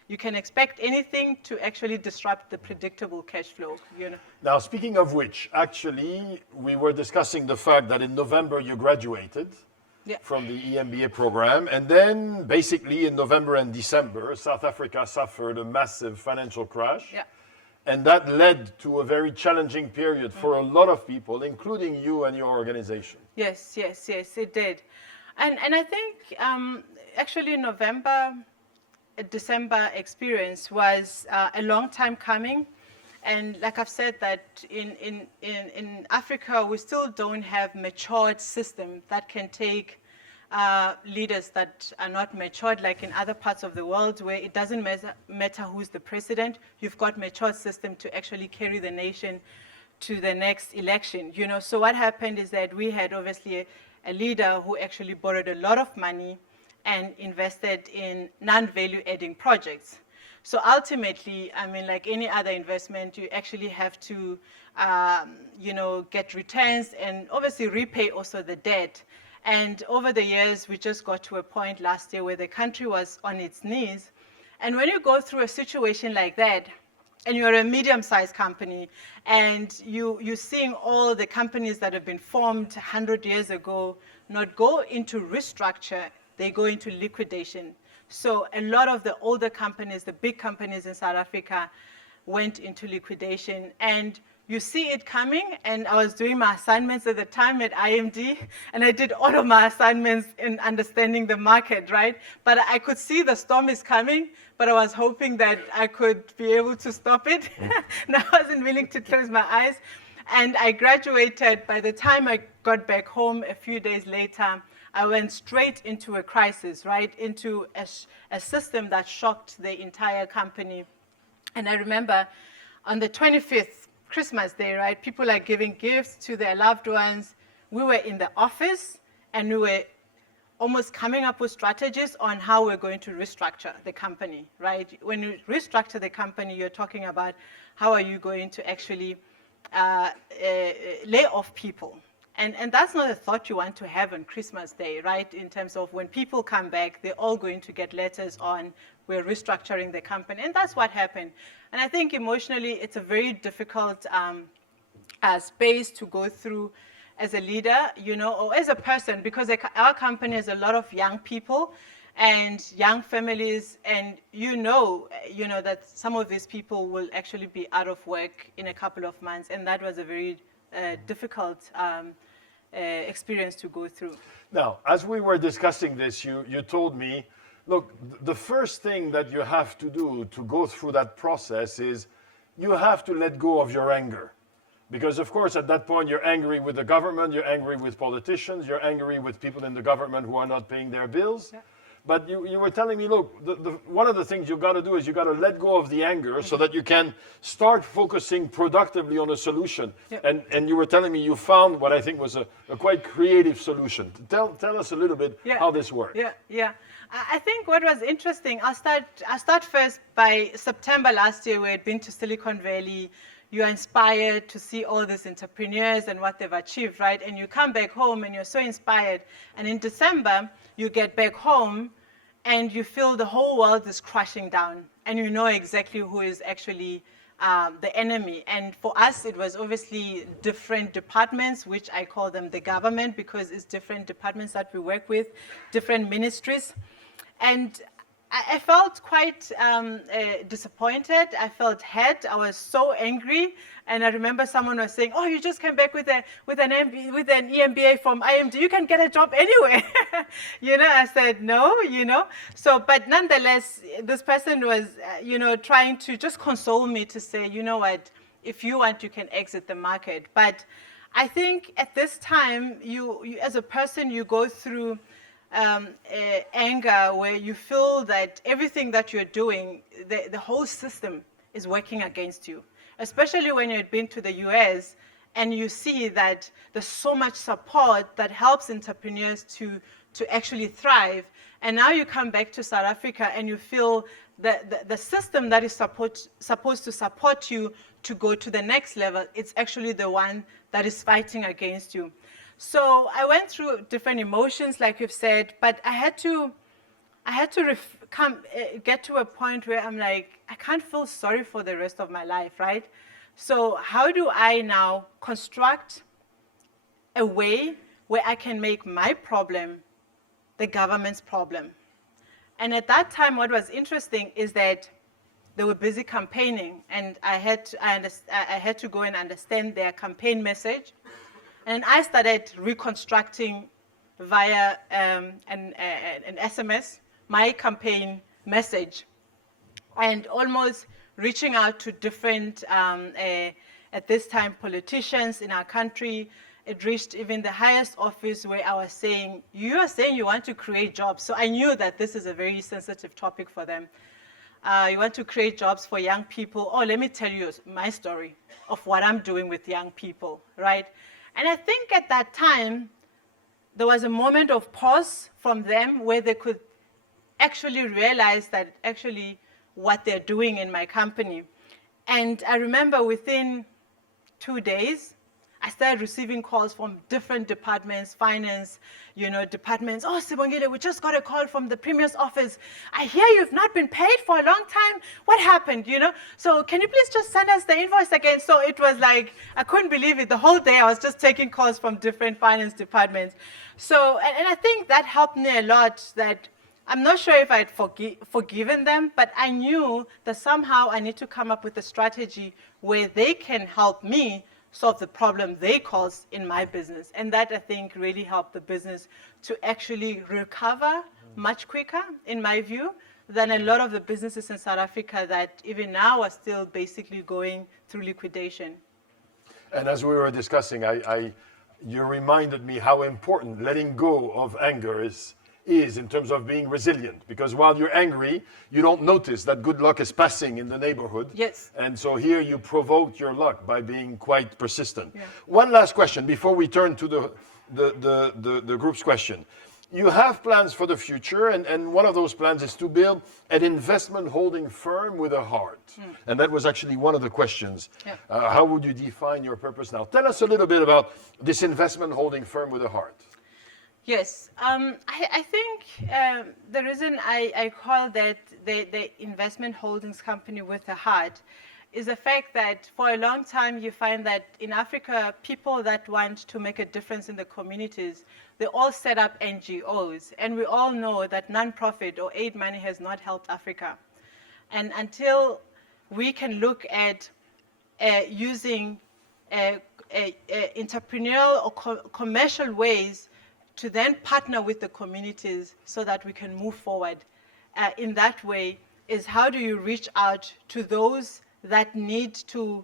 you can expect anything to actually disrupt the predictable cash flow, you know. Now, speaking of which, actually, we were discussing the fact that in November you graduated. Yeah. From the EMBA program. And then basically in November and December, South Africa suffered a massive financial crash. Yeah. And that led to a very challenging period for a lot of people, including you and your organization. Yes, it did. And I think actually December experience was a long time coming. And like I've said, that in Africa, we still don't have matured system that can take leaders that are not matured, like in other parts of the world, where it doesn't matter who's the president. You've got matured system to actually carry the nation to the next election. You know, so what happened is that we had obviously a leader who actually borrowed a lot of money and invested in non-value adding projects. So ultimately, I mean, like any other investment, you actually have to, you know, get returns and obviously repay also the debt. And over the years, we just got to a point last year where the country was on its knees. And when you go through a situation like that, and you're a medium-sized company, and you're seeing all the companies that have been formed 100 years ago not go into restructure, they go into liquidation. So a lot of the older companies, the big companies in South Africa, went into liquidation. And you see it coming, and I was doing my assignments at the time at IMD, and I did all of my assignments in understanding the market, right? But I could see the storm is coming, but I was hoping that I could be able to stop it. And I wasn't willing to close my eyes. And I graduated. By the time I got back home a few days later, I went straight into a crisis, right? Into a system that shocked the entire company. And I remember on the 25th, Christmas Day, right? People are giving gifts to their loved ones. We were in the office, and we were almost coming up with strategies on how we're going to restructure the company, right? When you restructure the company, you're talking about how are you going to actually lay off people. And that's not a thought you want to have on Christmas Day, right? In terms of when people come back, they're all going to get letters on, we're restructuring the company. And that's what happened. And I think emotionally, it's a very difficult space to go through as a leader, you know, or as a person, because our company has a lot of young people. and young families, and you know that some of these people will actually be out of work in a couple of months, and that was a very difficult experience to go through. Now, as we were discussing this, you told me, look, the first thing that you have to do to go through that process is you have to let go of your anger. Because, of course, at that point, you're angry with the government, you're angry with politicians, you're angry with people in the government who are not paying their bills. Yeah. But you were telling me, look, one of the things you've got to do is you've got to let go of the anger so that you can start focusing productively on a solution. Yep. And you were telling me you found what I think was a quite creative solution. Tell us a little bit how this worked. Yeah. I think what was interesting, I'll start first by September last year. We had been to Silicon Valley. You are inspired to see all these entrepreneurs and what they've achieved, right? And you come back home and you're so inspired. And in December, you get back home and you feel the whole world is crashing down. And you know exactly who is actually the enemy. And for us, it was obviously different departments, which I call them the government, because it's different departments that we work with, different ministries. And I felt quite disappointed. I felt hurt. I was so angry. And I remember someone was saying, "Oh, you just came back with an EMBA from IMD. You can get a job anywhere." I said, "No, So, but nonetheless, this person was, trying to just console me to say, you know what, if you want, you can exit the market. But I think at this time, you as a person, you go through anger where you feel that everything that you're doing, the whole system is working against you, especially when you've been to the US and you see that there's so much support that helps entrepreneurs to actually thrive. And now you come back to South Africa and you feel that the system that is supposed to support you to go to the next level, it's actually the one that is fighting against you. So I went through different emotions, like you've said, but I had to get to a point where I'm like, I can't feel sorry for the rest of my life, right? So how do I now construct a way where I can make my problem the government's problem? And at that time, what was interesting is that they were busy campaigning, and I had to go and understand their campaign message. And I started reconstructing via an SMS my campaign message, and almost reaching out to different, at this time, politicians in our country. It reached even the highest office, where I was saying, you are saying you want to create jobs. So I knew that this is a very sensitive topic for them. You want to create jobs for young people. Oh, let me tell you my story of what I'm doing with young people, right? And I think at that time, there was a moment of pause from them where they could actually realize that actually what they're doing in my company. And I remember within 2 days, I started receiving calls from different departments, finance, departments. "Oh, Sibongile, we just got a call from the Premier's office. I hear you've not been paid for a long time. What happened, So can you please just send us the invoice again?" So it was like, I couldn't believe it. The whole day I was just taking calls from different finance departments. So, and I think that helped me a lot, that I'm not sure if I'd forgiven them, but I knew that somehow I need to come up with a strategy where they can help me solve the problem they cause in my business. And that, I think, really helped the business to actually recover much quicker, in my view, than a lot of the businesses in South Africa that even now are still basically going through liquidation. And as we were discussing, you reminded me how important letting go of anger is in terms of being resilient, because while you're angry, you don't notice that good luck is passing in the neighborhood. Yes. And so here you provoked your luck by being quite persistent. Yeah. One last question before we turn to the group's question. You have plans for the future, and one of those plans is to build an investment holding firm with a heart. And that was actually one of the questions. Yeah. How would you define your purpose now? Tell us a little bit about this investment holding firm with a heart. Yes, I think the reason I call that the investment holdings company with a heart is the fact that for a long time you find that in Africa, people that want to make a difference in the communities, they all set up NGOs. And we all know that nonprofit or aid money has not helped Africa. And until we can look at using entrepreneurial or commercial ways to then partner with the communities so that we can move forward in that way, is how do you reach out to those that need to,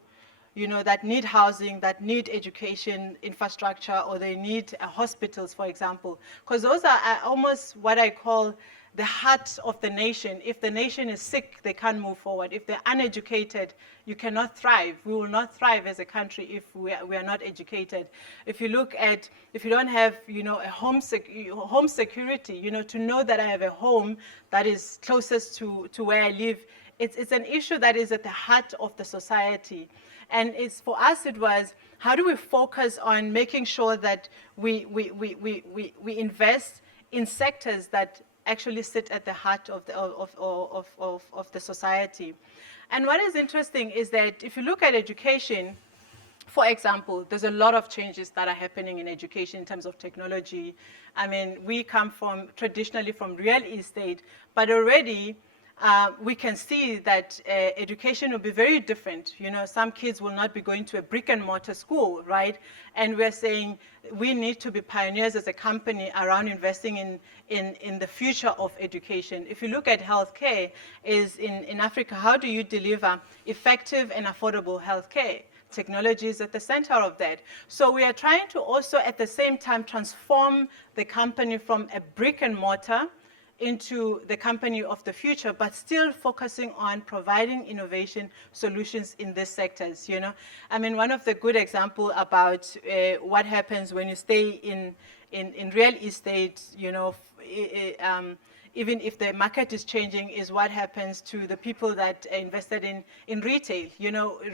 that need housing, that need education infrastructure, or they need hospitals, for example. Because those are almost what I call the heart of the nation. If the nation is sick, they can't move forward. If they're uneducated, you cannot thrive. We will not thrive as a country if we are not educated. If you look at, if you don't have, a home security, to know that I have a home that is closest to where I live, it's an issue that is at the heart of the society. And it's, for us, it was, how do we focus on making sure that we invest in sectors that actually sit at the heart of the society. And what is interesting is that if you look at education, for example, there's a lot of changes that are happening in education in terms of technology. I mean, we come traditionally from real estate, but already we can see that education will be very different. Some kids will not be going to a brick and mortar school, right? And we're saying we need to be pioneers as a company around investing in the future of education. If you look at healthcare, in Africa, how do you deliver effective and affordable healthcare? Technology is at the center of that. So we are trying to also at the same time transform the company from a brick and mortar into the company of the future, but still focusing on providing innovation solutions in these sectors. I mean, one of the good examples about what happens when you stay in real estate, even if the market is changing, is what happens to the people that invested in retail.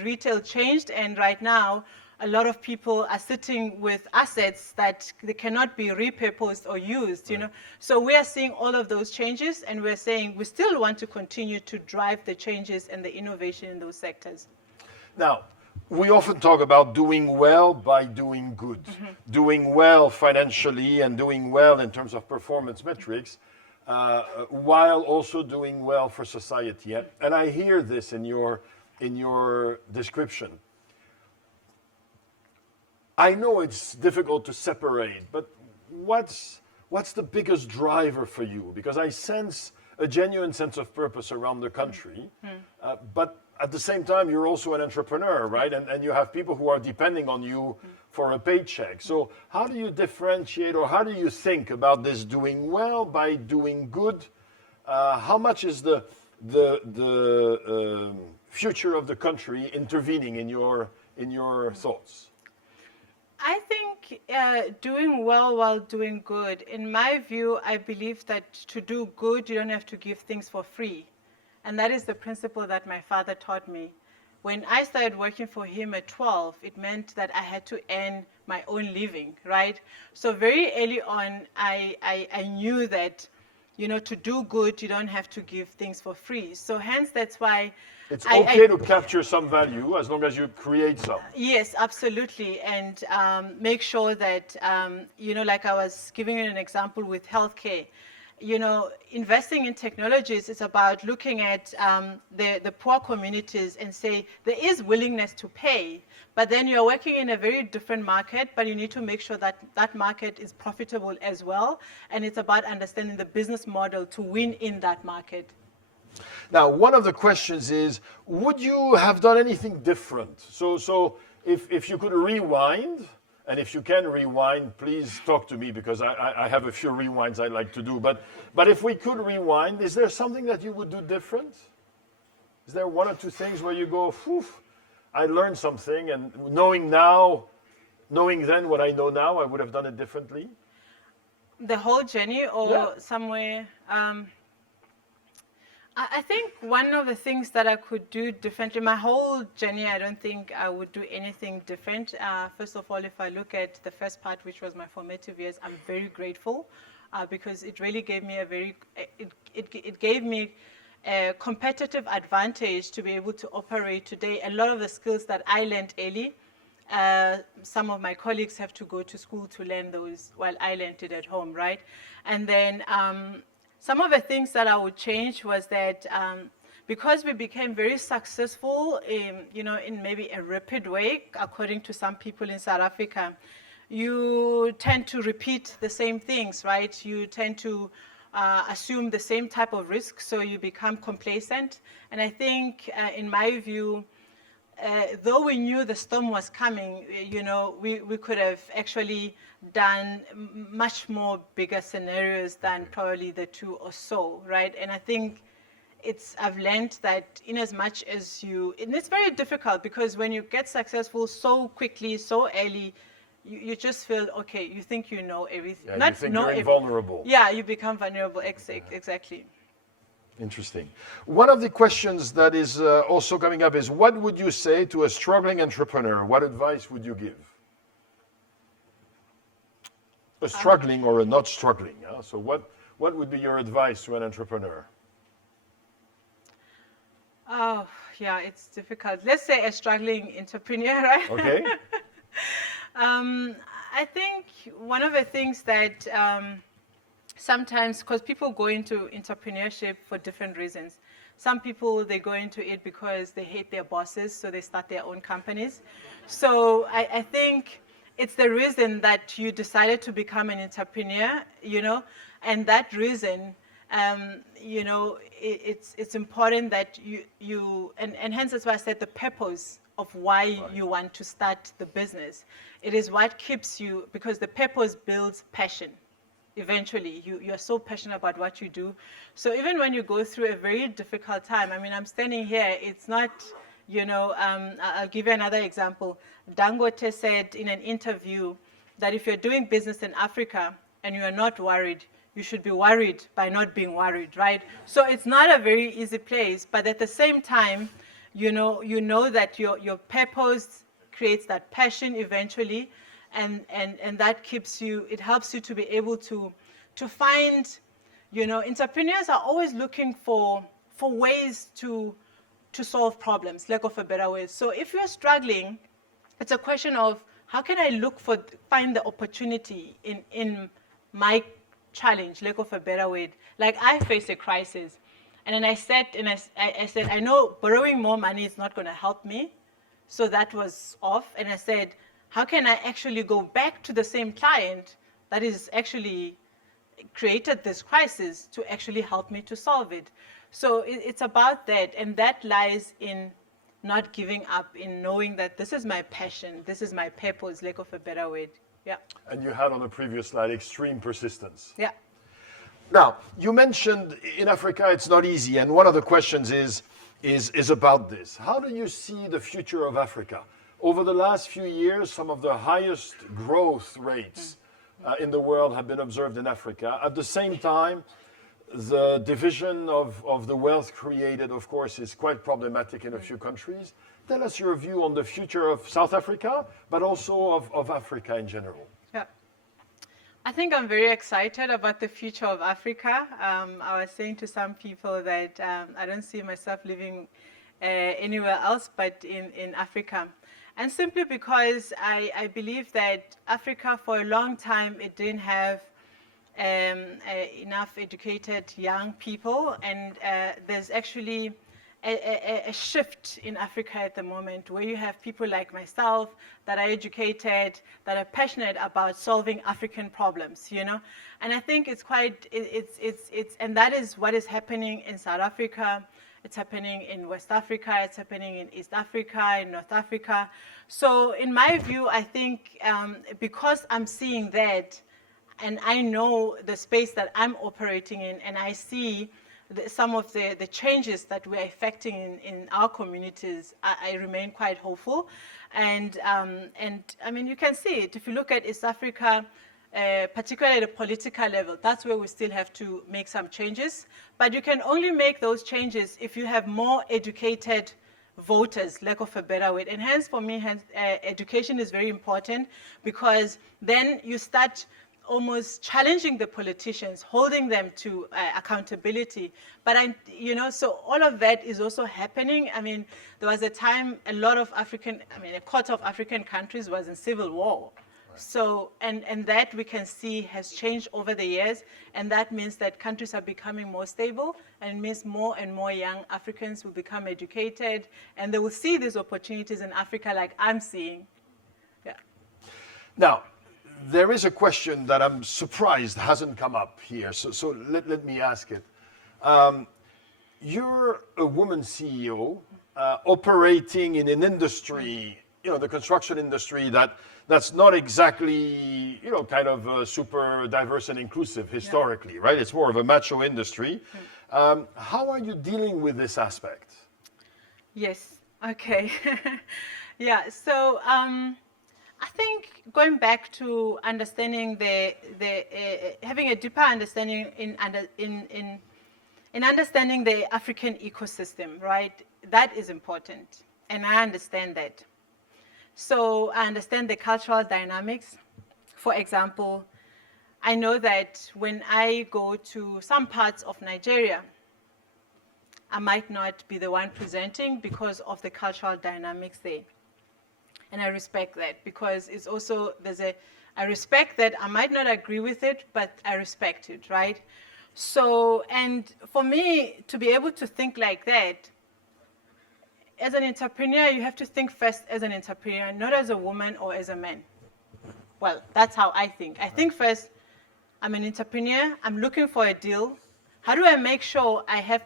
Retail changed, and right now, a lot of people are sitting with assets that they cannot be repurposed or used, Right. So we are seeing all of those changes, and we're saying we still want to continue to drive the changes and the innovation in those sectors. Now, we often talk about doing well by doing good, doing well financially and doing well in terms of performance metrics, while also doing well for society. And I hear this in your description. I know it's difficult to separate, but what's the biggest driver for you? Because I sense a genuine sense of purpose around the country, but at the same time, you're also an entrepreneur, right? And you have people who are depending on you for a paycheck. So how do you differentiate, or how do you think about this doing well by doing good? How much is the future of the country intervening in your thoughts? I think doing well while doing good, in my view, I believe that to do good, you don't have to give things for free. And that is the principle that my father taught me. When I started working for him at 12, it meant that I had to earn my own living, right? So very early on, I knew that, to do good, you don't have to give things for free. So hence, that's why it's okay to capture some value as long as you create some. Yes, absolutely. And make sure that, like I was giving you an example with healthcare, investing in technologies is about looking at the poor communities and say there is willingness to pay, but then you're working in a very different market, but you need to make sure that that market is profitable as well. And it's about understanding the business model to win in that market. Now, one of the questions is, would you have done anything different? So if you could rewind, and if you can rewind, please talk to me, because I have a few rewinds I'd like to do. But if we could rewind, is there something that you would do different? Is there one or two things where you go, phew, I learned something, and knowing then what I know now, I would have done it differently? The whole journey, or somewhere? I think one of the things that I could do differently, my whole journey, I don't think I would do anything different. First of all, if I look at the first part, which was my formative years, I'm very grateful because it really gave me it gave me a competitive advantage to be able to operate today. A lot of the skills that I learned early, some of my colleagues have to go to school to learn those while I learned it at home, right? And then some of the things that I would change was that because we became very successful in, in maybe a rapid way, according to some people in South Africa, you tend to repeat the same things, right? You tend to assume the same type of risk, so you become complacent. And I think, in my view, though we knew the storm was coming, we could have actually done much more bigger scenarios than probably the 2 or so, right? And I think I've learned that in as much as and it's very difficult because when you get successful so quickly, so early, you just feel, okay, you think you know everything. Yeah, you think you're invulnerable. Yeah, you become vulnerable, exactly. Interesting. One of the questions that is also coming up is, what would you say to a struggling entrepreneur? What advice would you give? A struggling or a not struggling. So what would be your advice to an entrepreneur? Oh, yeah, it's difficult. Let's say a struggling entrepreneur, right? Okay. I think one of the things that sometimes, because people go into entrepreneurship for different reasons. Some people, they go into it because they hate their bosses, so they start their own companies. So I think it's the reason that you decided to become an entrepreneur, and that reason, it's important that you and hence that's why I said the purpose of why you want to start the business. It is what keeps you, because the purpose builds passion. Eventually, you're so passionate about what you do. So even when you go through a very difficult time, I mean, I'm standing here, it's not, I'll give you another example. Dangote said in an interview that if you're doing business in Africa and you are not worried, you should be worried by not being worried, right? So it's not a very easy place, but at the same time, you know that your purpose creates that passion eventually, and that keeps you, it helps you to be able to find, entrepreneurs are always looking for ways to solve problems, lack of a better way. So if you're struggling, it's a question of how can I find the opportunity in my challenge, lack of a better way. Like I face a crisis. And then I said, I know borrowing more money is not going to help me. So that was off. And I said, how can I actually go back to the same client that is actually created this crisis to actually help me to solve it? So it's about that. And that lies in not giving up, in knowing that this is my passion, this is my purpose, lack of a better word. Yeah. And you had on the previous slide extreme persistence. Yeah. Now, you mentioned in Africa it's not easy, and one of the questions is about this. How do you see the future of Africa? Over the last few years, some of the highest growth rates in the world have been observed in Africa. At the same time, the division of the wealth created, of course, is quite problematic in a few countries. Tell us your view on the future of South Africa, but also of Africa in general. Yeah. I think I'm very excited about the future of Africa. I was saying to some people that I don't see myself living anywhere else but in Africa. And simply because I believe that Africa, for a long time, it didn't have enough educated young people. And there's actually a shift in Africa at the moment where you have people like myself that are educated, that are passionate about solving African problems, And I think it's and that is what is happening in South Africa. It's happening in West Africa, it's happening in East Africa, in North Africa. So in my view, I think because I'm seeing that, and I know the space that I'm operating in, and I see some of the changes that we're affecting in our communities, I remain quite hopeful. And I mean, you can see it. If you look at East Africa, particularly at a political level, that's where we still have to make some changes. But you can only make those changes if you have more educated voters, lack of a better word. And hence, for me, education is very important, because then you start almost challenging the politicians, holding them to accountability. But so all of that is also happening. I mean, there was a time a quarter of African countries was in civil war. So, and that we can see has changed over the years, and that means that countries are becoming more stable, and it means more and more young Africans will become educated, and they will see these opportunities in Africa like I'm seeing. Yeah. Now, there is a question that I'm surprised hasn't come up here, so let me ask it. You're a woman CEO operating in an industry, the construction industry that's not exactly, kind of super diverse and inclusive historically, right? It's more of a macho industry. How are you dealing with this aspect? Yes, okay. Yeah, so I think going back to understanding having a deeper understanding in understanding the African ecosystem, right? That is important, and I understand that. So I understand the cultural dynamics. For example, I know that when I go to some parts of Nigeria, I might not be the one presenting because of the cultural dynamics there. And I respect that, because it's also, I respect that. I might not agree with it, but I respect it, right? So, and for me to be able to think like that, as an entrepreneur, you have to think first as an entrepreneur, not as a woman or as a man. Well, that's how I think. I think first, I'm an entrepreneur, I'm looking for a deal. How do I make sure I have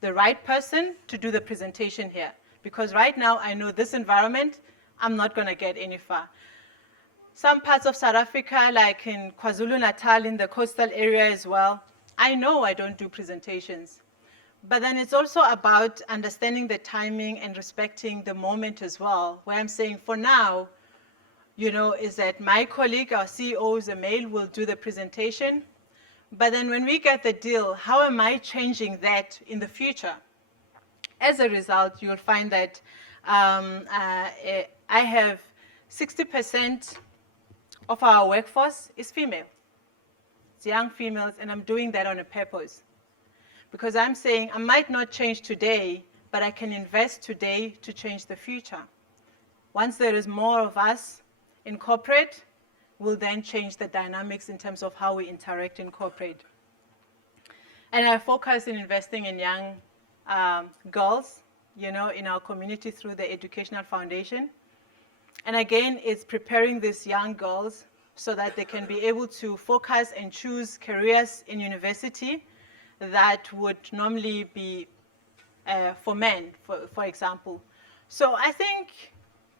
the right person to do the presentation here? Because right now, I know this environment, I'm not going to get any far. Some parts of South Africa, like in KwaZulu-Natal, in the coastal area as well, I know I don't do presentations. But then it's also about understanding the timing and respecting the moment as well, where I'm saying for now, is that my colleague, our CEO, who's a male, will do the presentation. But then when we get the deal, how am I changing that in the future? As a result, you'll find that I have 60% of our workforce is female. It's young females, and I'm doing that on a purpose. Because I'm saying I might not change today, but I can invest today to change the future. Once there is more of us in corporate, we'll then change the dynamics in terms of how we interact in corporate. And I focus in investing in young girls, in our community through the Educational Foundation. And again, it's preparing these young girls so that they can be able to focus and choose careers in university that would normally be for men, for example. So I think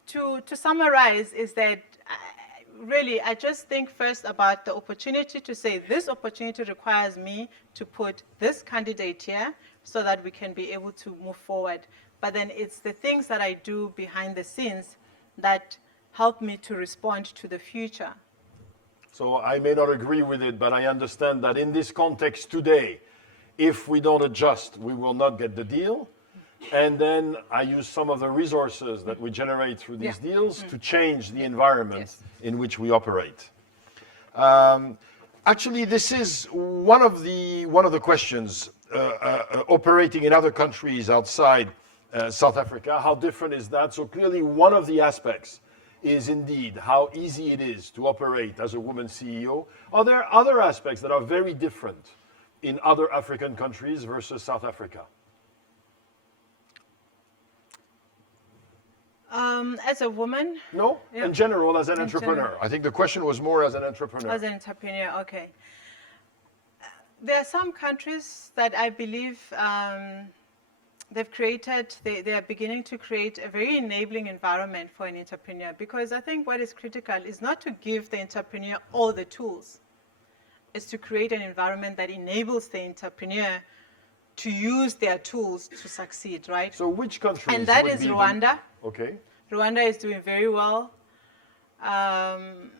to summarize is that really I just think first about the opportunity to say this opportunity requires me to put this candidate here so that we can be able to move forward. But then it's the things that I do behind the scenes that help me to respond to the future. So I may not agree with it, but I understand that in this context today, if we don't adjust, we will not get the deal. And then I use some of the resources that we generate through these deals to change the environment in which we operate. Actually, this is one of the questions operating in other countries outside South Africa. How different is that? So clearly, one of the aspects is indeed how easy it is to operate as a woman CEO. Are there other aspects that are very different in other African countries versus South Africa? As a woman? No, in general, as an entrepreneur. General. I think the question was more as an entrepreneur. As an entrepreneur, okay. There are some countries that I believe they've created, they are beginning to create a very enabling environment for an entrepreneur, because I think what is critical is not to give the entrepreneur all the tools. It's to create an environment that enables the entrepreneur to use their tools to succeed, right? So which countries? And that is Rwanda. Okay. Rwanda is doing very well. And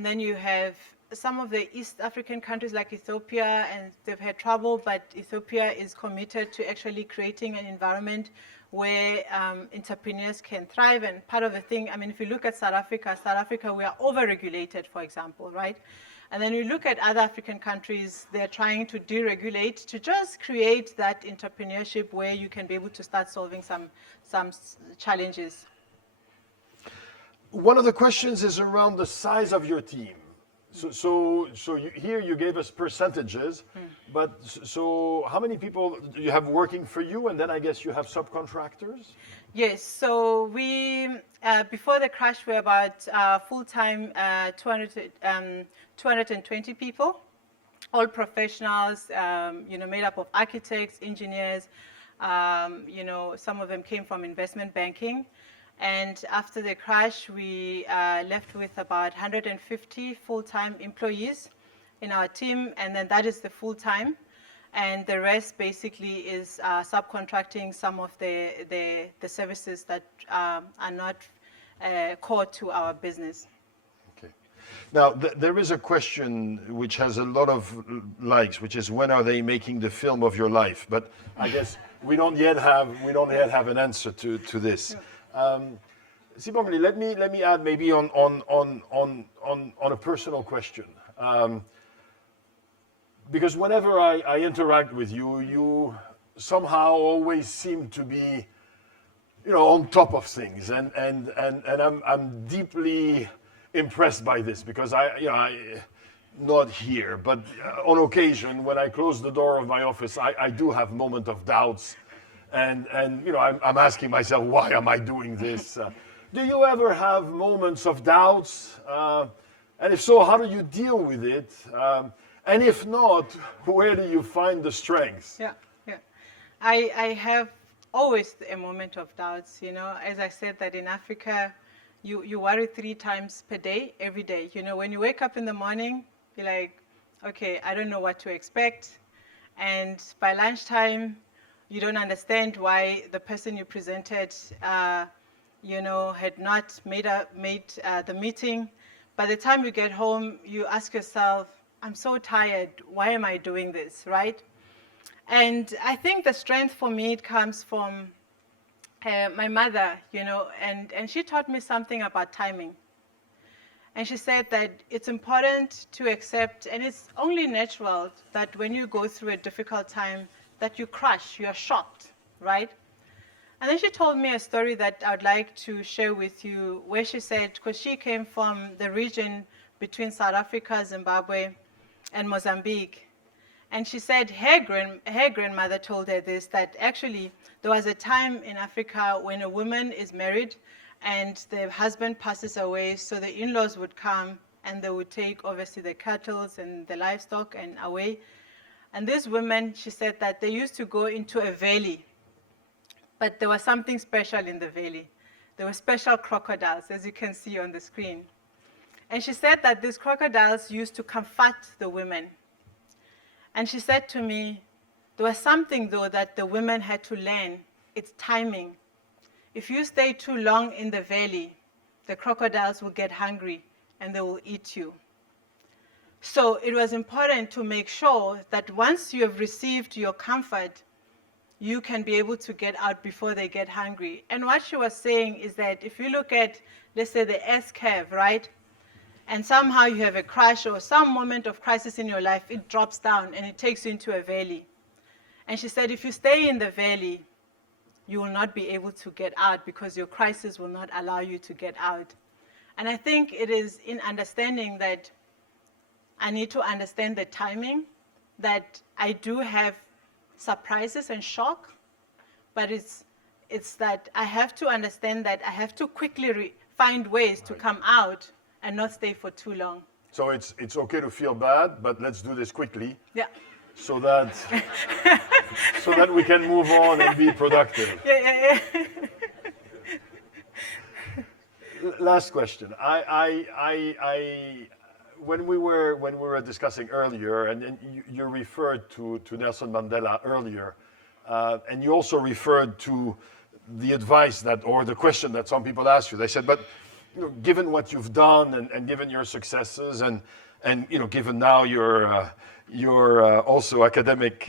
then you have some of the East African countries like Ethiopia, and they've had trouble, but Ethiopia is committed to actually creating an environment where entrepreneurs can thrive. And part of the thing, I mean, if you look at South Africa, we are over-regulated, for example, right? And then you look at other African countries, they're trying to deregulate to just create that entrepreneurship where you can be able to start solving some challenges. One of the questions is around the size of your team. So here you gave us percentages, but so how many people do you have working for you? And then I guess you have subcontractors? Yes, so we, before the crash, we're about full-time 220 people, all professionals, made up of architects, engineers, some of them came from investment banking. And after the crash, we left with about 150 full-time employees in our team, and then that is the full-time. And the rest basically is subcontracting some of the services that are not core to our business. Okay. Now, there is a question which has a lot of likes, which is when are they making the film of your life? But I guess we don't yet have an answer to this. Sibongile, let me add maybe on a personal question, because whenever I interact with you, you somehow always seem to be, on top of things, and I'm deeply impressed by this because I not here, but on occasion when I close the door of my office, I do have moments of doubts. And I'm asking myself, why am I doing this? Do you ever have moments of doubts? And if so, how do you deal with it? And if not, where do you find the strength? Yeah. I have always a moment of doubts. As I said, that in Africa, you worry 3 times per day, every day. When you wake up in the morning, you're like, okay, I don't know what to expect. And by lunchtime, you don't understand why the person you presented, had not made the meeting. By the time you get home, you ask yourself, I'm so tired. Why am I doing this, right? And I think the strength for me, it comes from my mother, and she taught me something about timing. And she said that it's important to accept, and it's only natural that when you go through a difficult time, that you crush, you are shocked, right? And then she told me a story that I'd like to share with you, where she said, because she came from the region between South Africa, Zimbabwe, and Mozambique. And she said her grandmother told her this, that actually there was a time in Africa when a woman is married and the husband passes away, so the in-laws would come and they would take obviously the cattle and the livestock and away. And these women, she said that they used to go into a valley, but there was something special in the valley. There were special crocodiles, as you can see on the screen. And she said that these crocodiles used to comfort the women. And she said to me, there was something though that the women had to learn. It's timing. If you stay too long in the valley, the crocodiles will get hungry and they will eat you. So it was important to make sure that once you have received your comfort, you can be able to get out before they get hungry. And what she was saying is that if you look at, let's say, the S-curve, right? And somehow you have a crash or some moment of crisis in your life, it drops down and it takes you into a valley. And she said, if you stay in the valley, you will not be able to get out because your crisis will not allow you to get out. And I think it is in understanding that I need to understand the timing, that I do have surprises and shock, but it's that I have to understand that I have to quickly find ways to come out and not stay for too long. So it's okay to feel bad, but let's do this quickly. Yeah. So that we can move on and be productive. Yeah. Last question. When we were discussing earlier, and you referred to Nelson Mandela earlier, and you also referred to the advice or the question that some people ask you. They said, but given what you've done and given your successes, and and given now your also academic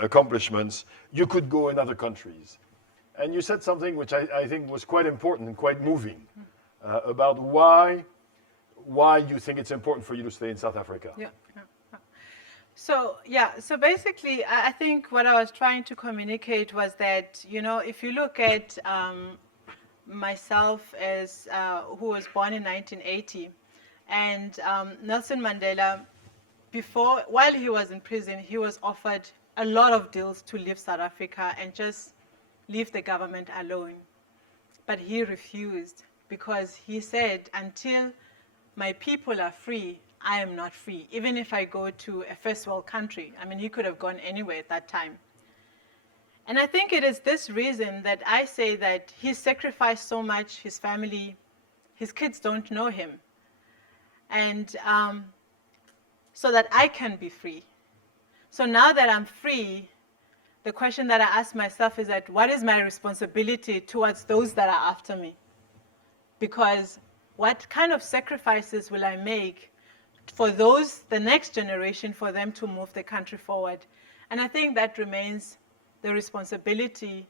accomplishments, you could go in other countries. And you said something which I think was quite important and quite moving about why you think it's important for you to stay in South Africa. Yeah. So basically, I think what I was trying to communicate was that, if you look at myself as who was born in 1980, and Nelson Mandela, while he was in prison, he was offered a lot of deals to leave South Africa and just leave the government alone. But he refused because he said, until my people are free, I am not free, even if I go to a first world country. I mean, he could have gone anywhere at that time. And I think it is this reason that I say that he sacrificed so much, his family, his kids don't know him. And so that I can be free. So now that I'm free, the question that I ask myself is that what is my responsibility towards those that are after me? Because what kind of sacrifices will I make for the next generation, for them to move the country forward? And I think that remains the responsibility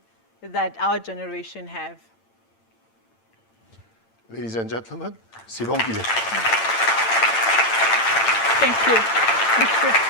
that our generation have. Ladies and gentlemen, Sibongile. Thank you.